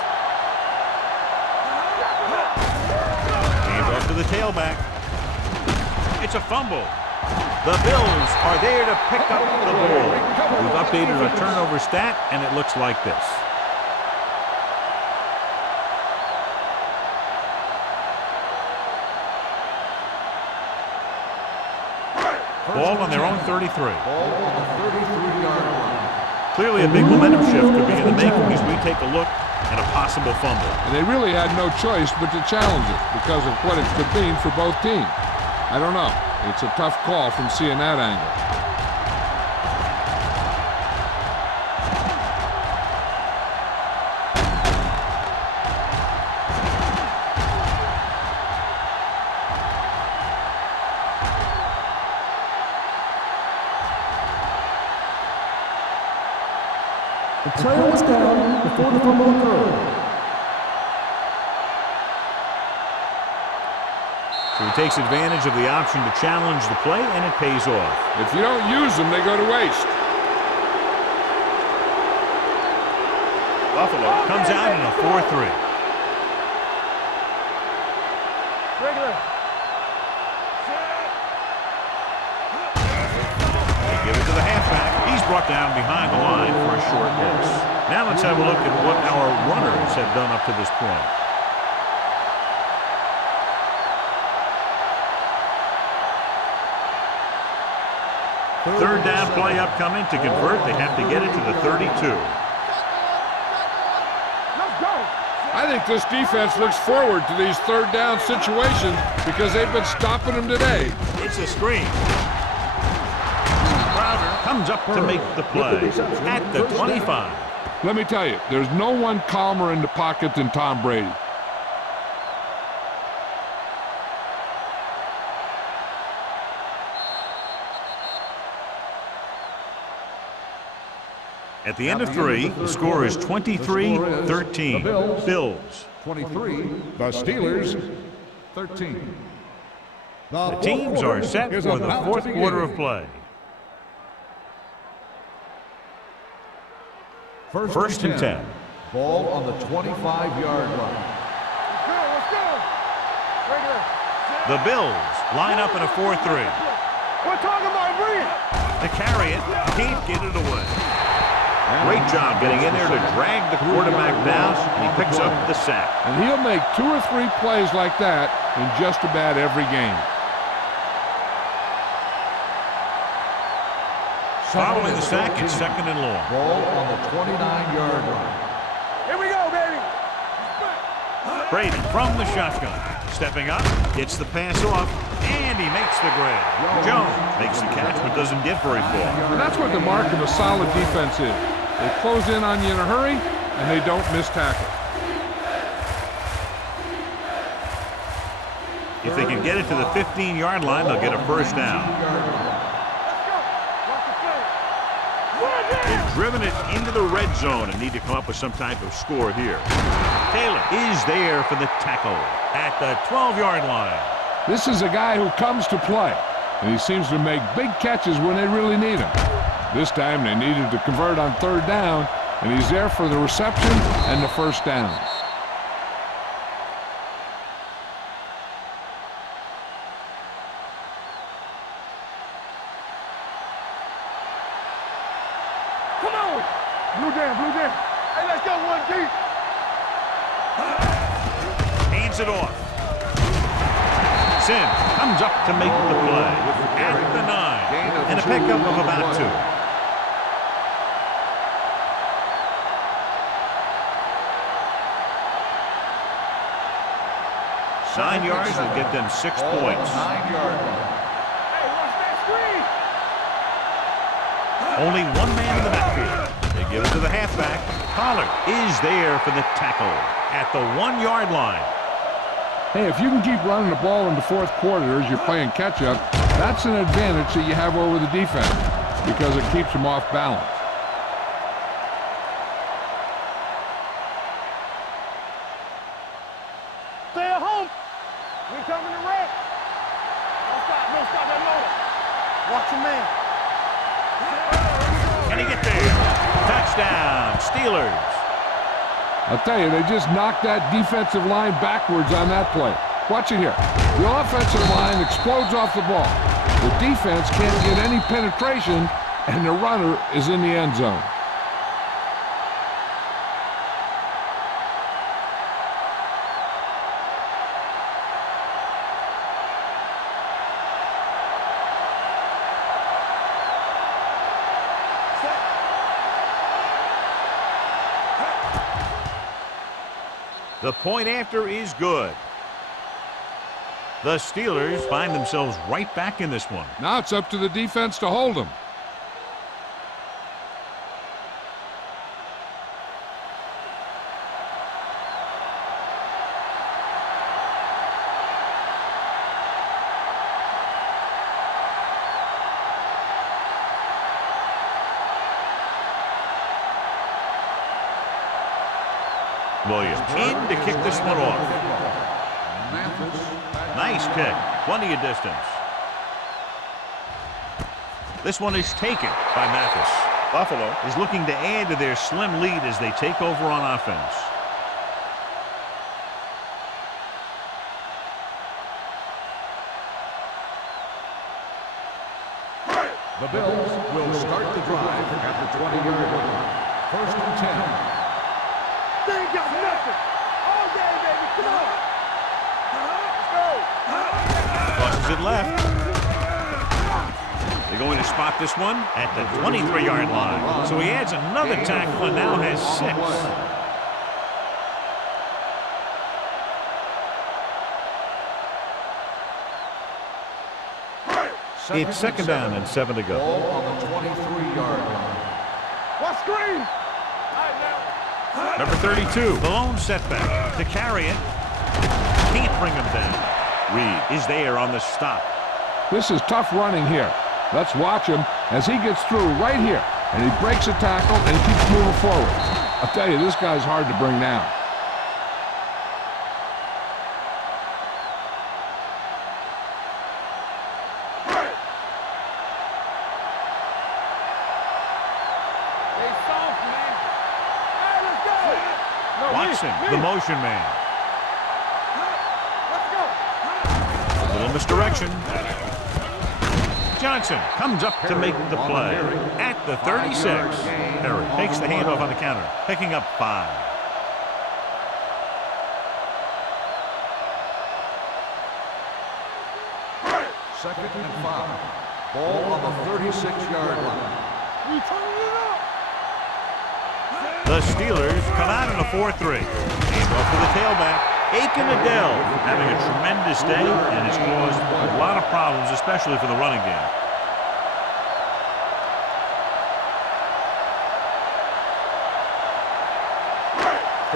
Hand off to the tailback. It's a fumble. The Bills are there to pick up the ball. We've updated a turnover stat, and it looks like this. Ball on their own 33. Ball on the 33-yard line. Clearly a big momentum shift could be in the making as we take a look at a possible fumble. And they really had no choice but to challenge it because of what it could mean for both teams. I don't know. It's a tough call from seeing that angle. The player was down before the fumble occurred. So he takes advantage of the option to challenge the play, and it pays off. If you don't use them, they go to waste. Buffalo comes out in a 4-3. Regular. They give it to the halfback. He's brought down behind the line for a short loss. Now let's have a look at what our runners have done up to this point. Third down play upcoming. To convert, they have to get it to the 32. Let's go. I think this defense looks forward to these third down situations because they've been stopping them today. It's a screen. Crowder comes up to make the play at the 25. Let me tell you, there's no one calmer in the pocket than Tom Brady. At the end of three, the score is 23-13. Bills. 23. The Steelers. 13. The teams are set for the fourth quarter of play. First and 10. Ball on the 25-yard line. Let's go. Regular. The Bills line up in a 4-3. We're talking about Reed. They carry it, can't get it away. Great job getting in there to drag the quarterback down, and he picks up the sack. And he'll make 2 or 3 plays like that in just about every game. Following the sack, it's second and long. Ball on the 29-yard line. Here we go, baby. Brady from the shotgun. Stepping up, gets the pass off, and he makes the grab. Jones makes the catch but doesn't get very far. And that's what the mark of a solid defense is. They close in on you in a hurry, and they don't miss tackle. If they can get it to the 15-yard line, they'll get a first down. They've driven it into the red zone and need to come up with some type of score here. Taylor is there for the tackle at the 12-yard line. This is a guy who comes to play, and he seems to make big catches when they really need him. This time they needed to convert on third down, and he's there for the reception and the first down. Come on. Blue down, blue down. Hey, let's go, 1 deep. Hands it off. Sim comes up to make the play at the 9. Gain of and a pickup of about 2. Nine yards will get them 6 points. 9-yard line. Hey, watch that screen. Only one man in the backfield. They give it to the halfback. Pollard is there for the tackle at the 1-yard line. Hey, if you can keep running the ball in the fourth quarter as you're playing catch-up, that's an advantage that you have over the defense because it keeps them off balance. Stay at home. We coming to red. Don't stop that motor. Watch your man. Can he get there? Touchdown, Steelers. I'll tell you, they just knocked that defensive line backwards on that play. Watch it here. The offensive line explodes off the ball. The defense can't get any penetration, and the runner is in the end zone. The point after is good. The Steelers find themselves right back in this one. Now it's up to the defense to hold them. Williams in to kick this one off. Nice kick. Plenty of distance. This one is taken by Mathis. Buffalo is looking to add to their slim lead as they take over on offense. The Bills will start the drive at the 20-yard line. 1st and 10. They ain't got nothing. All day, baby. Come on. Let's go. Crosses it left. They're going to spot this one at the 23-yard line. So he adds another tackle and now has 6. It's 2nd down and 7 to go. Ball on the 23-yard line. What screen? All right, now. Number 32, the lone setback to carry it. Can't bring him down. Reed is there on the stop. This is tough running here. Let's watch him as he gets through right here. And he breaks a tackle and he keeps moving forward. I'll tell you, this guy's hard to bring down. Watson, the motion man. Let's go. A little misdirection. Johnson comes up to make the play at the 36. Perry takes the handoff on the counter, picking up 5. Second and 5. Ball on the 36-yard line. We turning it up. The Steelers come out in a 4-3. Handoff to the tailback. Aiken Adele having a tremendous day and has caused a lot of problems, especially for the running game.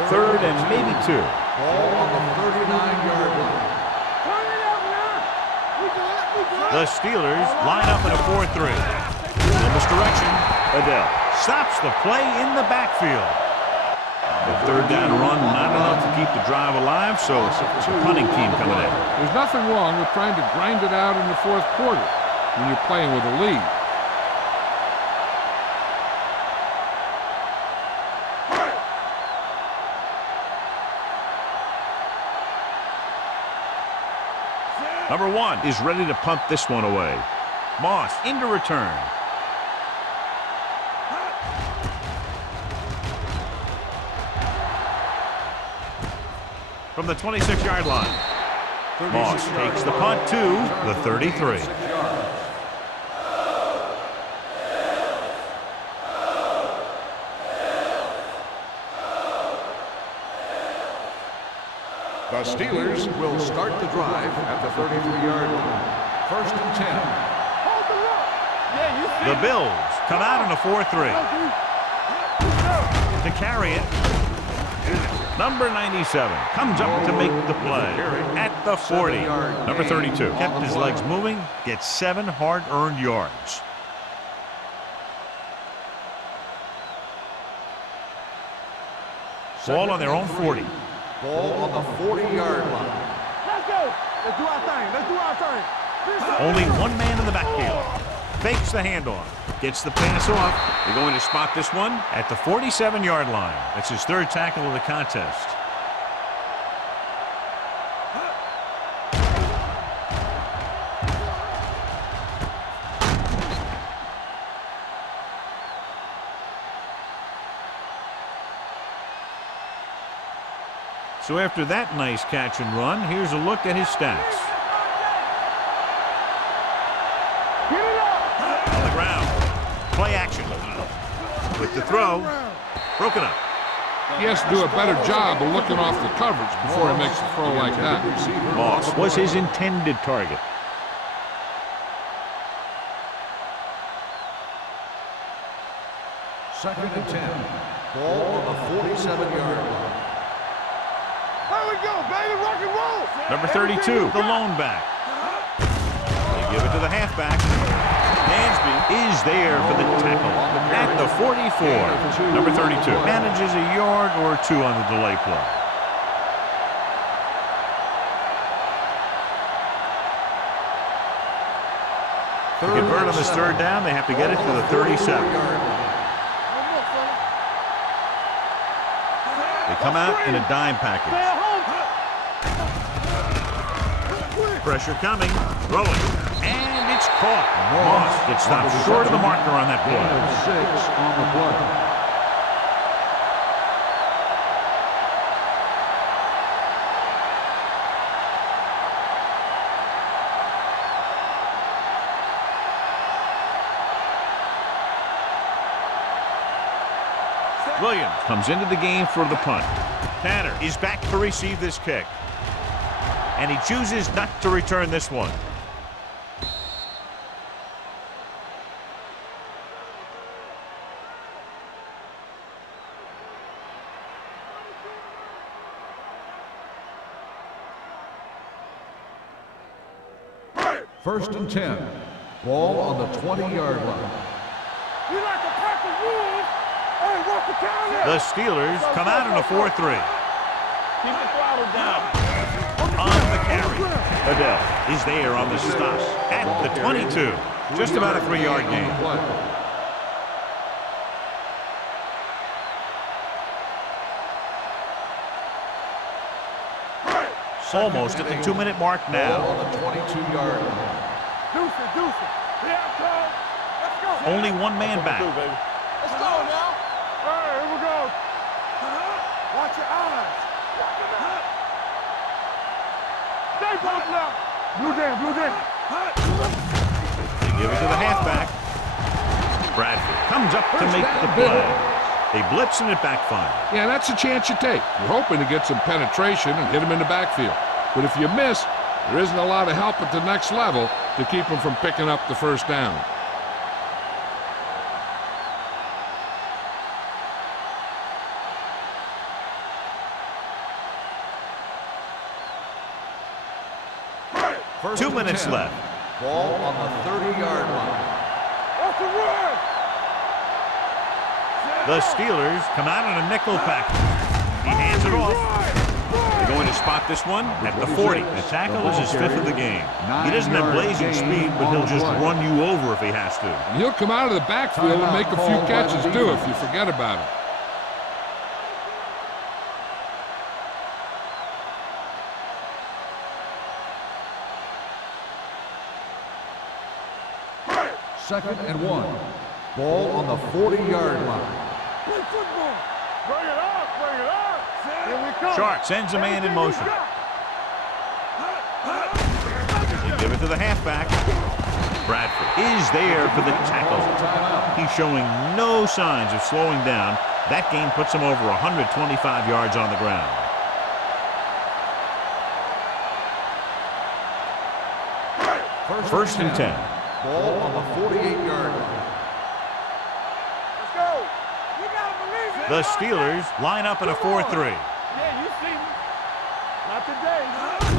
Third and maybe 2. Ball on the 39-yard line. Turn it up now. We good. The Steelers line up in a 4-3. In this direction, Adele stops the play in the backfield. The 3rd down run, not enough to keep the drive alive, so it's a punting team coming in. There's nothing wrong with trying to grind it out in the fourth quarter when you're playing with a lead. Number 1 is ready to punt this one away. Moss into return. From the 26-yard line. Moss takes the punt to the 33. The Steelers will start the drive at the 33-yard line. 1st and 10. Hold the rock. Yeah, you see. The Bills come out in a 4-3. To carry it, number 97 comes up to make the play at the 40. Number 32 kept his legs moving, gets 7 hard-earned yards. Ball on their own 40. Ball on the 40-yard line. Let's go. Let's do our thing. Let's do our thing. Only one man in the backfield. Fakes the handoff. Gets the pass off. They're going to spot this one at the 47-yard line. That's his 3rd tackle of the contest. So after that nice catch and run, here's a look at his stats. Get it up. On the ground. Play action. With the throw. Broken up. He has to do a better job of looking off the coverage before he makes a throw like that. Moss was his intended target. Second and 10. Ball on the 47-yard line. There we go, baby. Rock and roll. Number 32, the lone back. They give it to the halfback. Dansby is there for the tackle at the 44. Number 32 manages a yard or 2 on the delay play. To convert on this 3rd down, they have to get it to the 37. They come out in a dime package. Pressure coming, throwing, and it's caught. Moss gets stopped short of the marker on that play. 6 on the play. Williams comes into the game for the punt. Tanner is back to receive this kick. And he chooses not to return this one. First and 10. Ball on the 20-yard line. You like to pack the rules. Hey, what's the counter? The Steelers come out in a 4-3. Keep the throttle down. On the carry. Adele is there on the stop at the 22. Just about a 3-yard gain. Almost at the 2-minute mark Ball now. on the 22-yard line. Deuce it. Yeah, come. Let's go. Only one man back. Let's go now. All right, here we go. Watch your eyes. Stay close now. Blue down. They give it to the halfback. Bradford comes up to make the play. They blitz and it backfires. Yeah, that's a chance you take. You're hoping to get some penetration and hit him in the backfield. But if you miss, there isn't a lot of help at the next level to keep him from picking up the 1st down. First 2 and minutes 10. left. Ball on the 30-yard line. What's the run? The Steelers come out in a nickel package. He hands it off. They're going to spot this one at the 40. The tackle is his 5th of the game. He doesn't have blazing speed, but he'll just run you over if he has to. And he'll come out of the backfield and make a few catches too if you forget about it. Second and 1. Ball on the 40-yard line. Play football. Bring it up. Here we come. Shark sends a man in motion. They give it to the halfback. Bradford is there for the tackle. He's showing no signs of slowing down. That gain puts him over 125 yards on the ground. First and 10. Ball on the 48-yard line. Let's go. We gotta believe it. The Steelers line up in a 4-3. Yeah, you see me. Not today.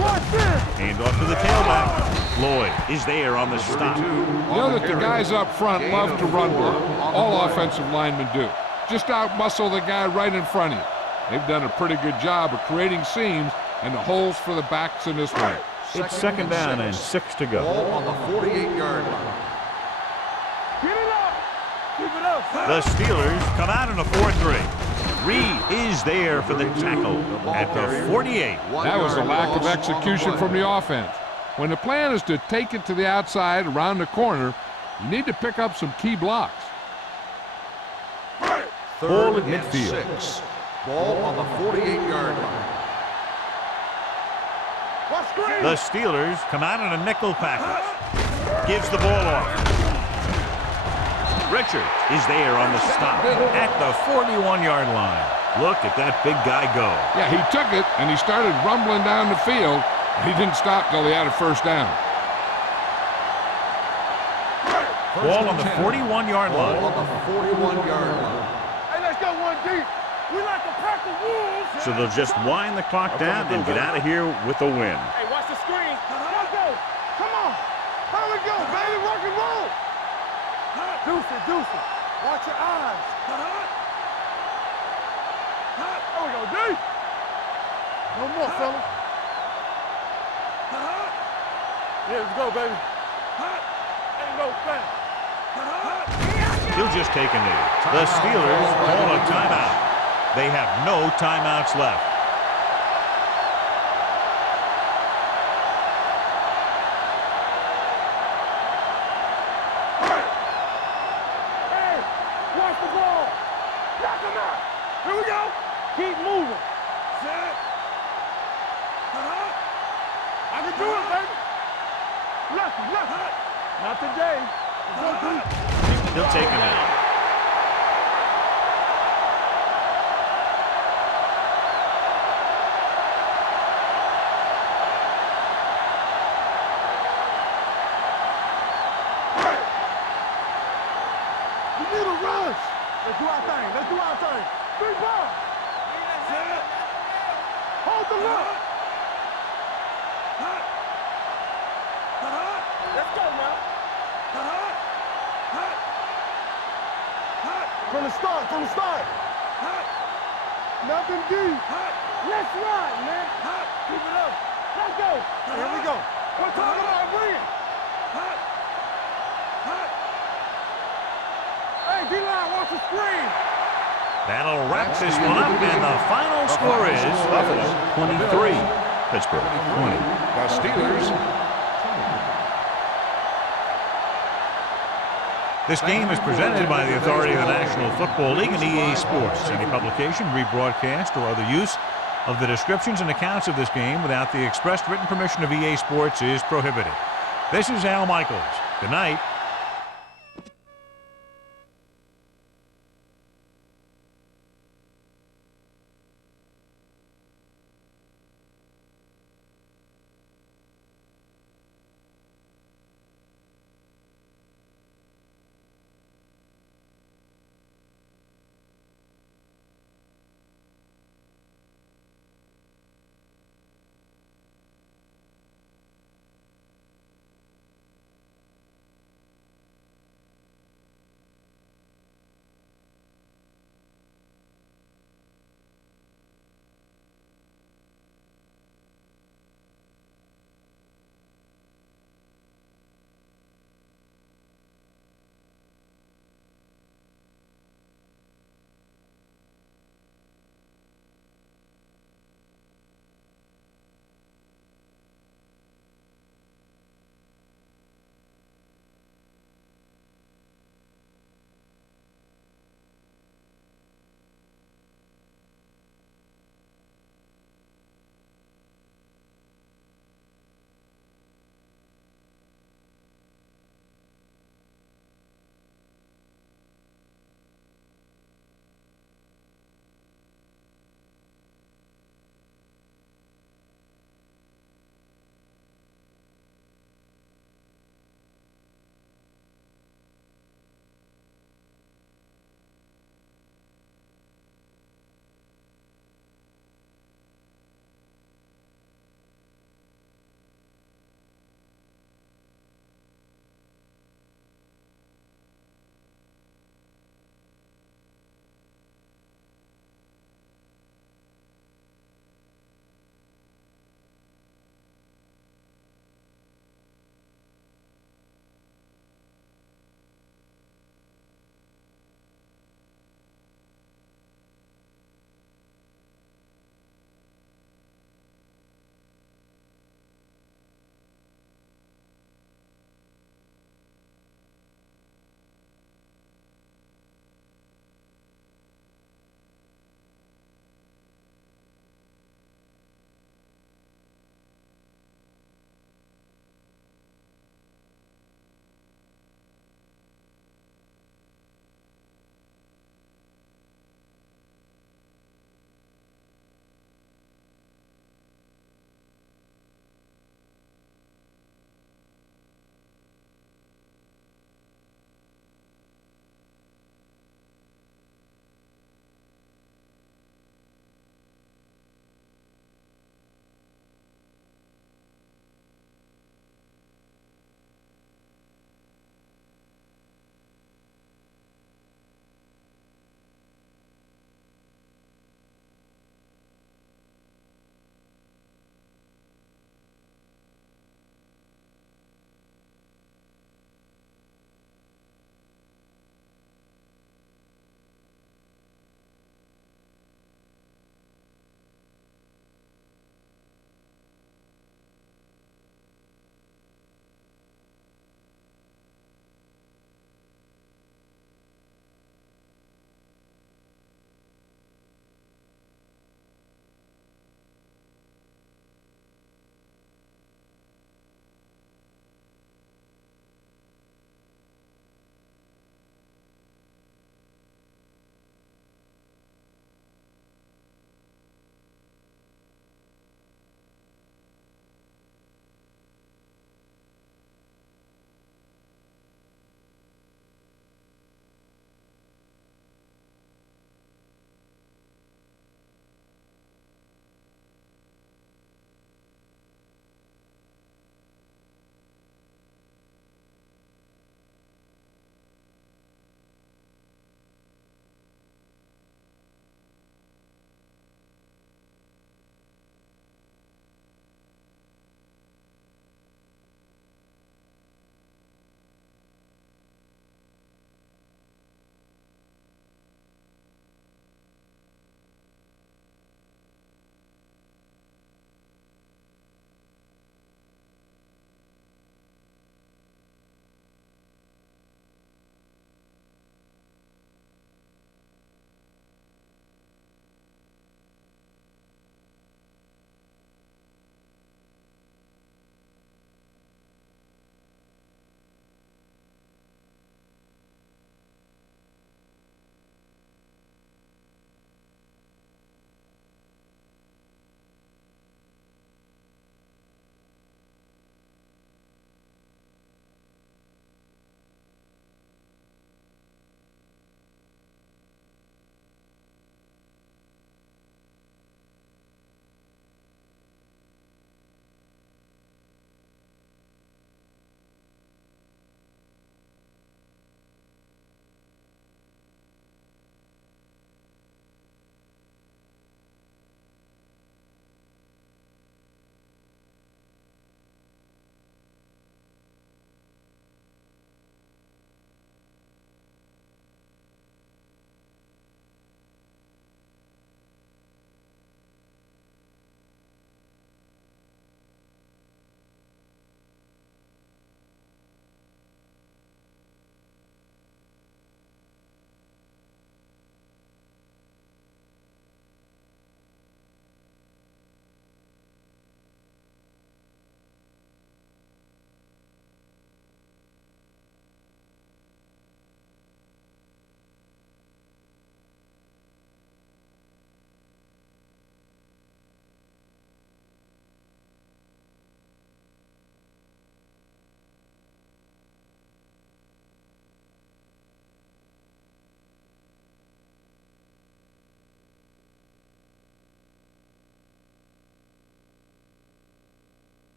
Watch this. Hand off to the tailback. Lloyd is there on the stop. You know that the guys up front love to run block. All offensive linemen do. Just out-muscle the guy right in front of you. They've done a pretty good job of creating seams and the holes for the backs in this one. It's second down and 6 to go. Ball on the 48-yard line. Get it up. Keep it up. The Steelers come out in a 4-3. Reed is there for the tackle at the 48. That was a lack of execution from the offense. When the plan is to take it to the outside around the corner, you need to pick up some key blocks. Ball Third at and midfield. 6. Ball on the 48-yard line. Watch screen. The Steelers come out in a nickel package. Gives the ball off. Richard is there on the stop at the 41-yard line. Look at that big guy go. Yeah, he took it, and he started rumbling down the field. He didn't stop till he had a first down. Ball on the 41-yard Ball line. on the 41-yard line. Hey, let's go one deep. We like to pack the wolves. So they'll just wind the clock down and get out of here with a win. Hey, watch the screen. Let's go. Come on. Here we go, baby. Rock and roll. Deuce it, deuce it. Watch your eyes. There we go, deep. No more, fellas. Yeah, let's go, baby. Ain't no thing. He'll just take a knee. The Steelers call a timeout. They have no timeouts left. Hey, watch the ball. Knock him out. Here we go. Keep moving. Set. I can do it, baby. Left. Not today. Let's go deep. He'll take a knee. We need a rush. Let's do our thing. Big ball. Set. Hold the look. Let's go, man. From the start. Nothing deep. Let's ride, man. Keep it up. Let's go. Here we go. What time am I bringing? Hey, D-line, watch the screen. That'll wrap this one up, and the final score is Buffalo 23, Pittsburgh 20. The Steelers. This game is presented by the authority of the National Football League and EA Sports. Any publication, rebroadcast, or other use of the descriptions and accounts of this game without the expressed written permission of EA Sports is prohibited. This is Al Michaels. Good night.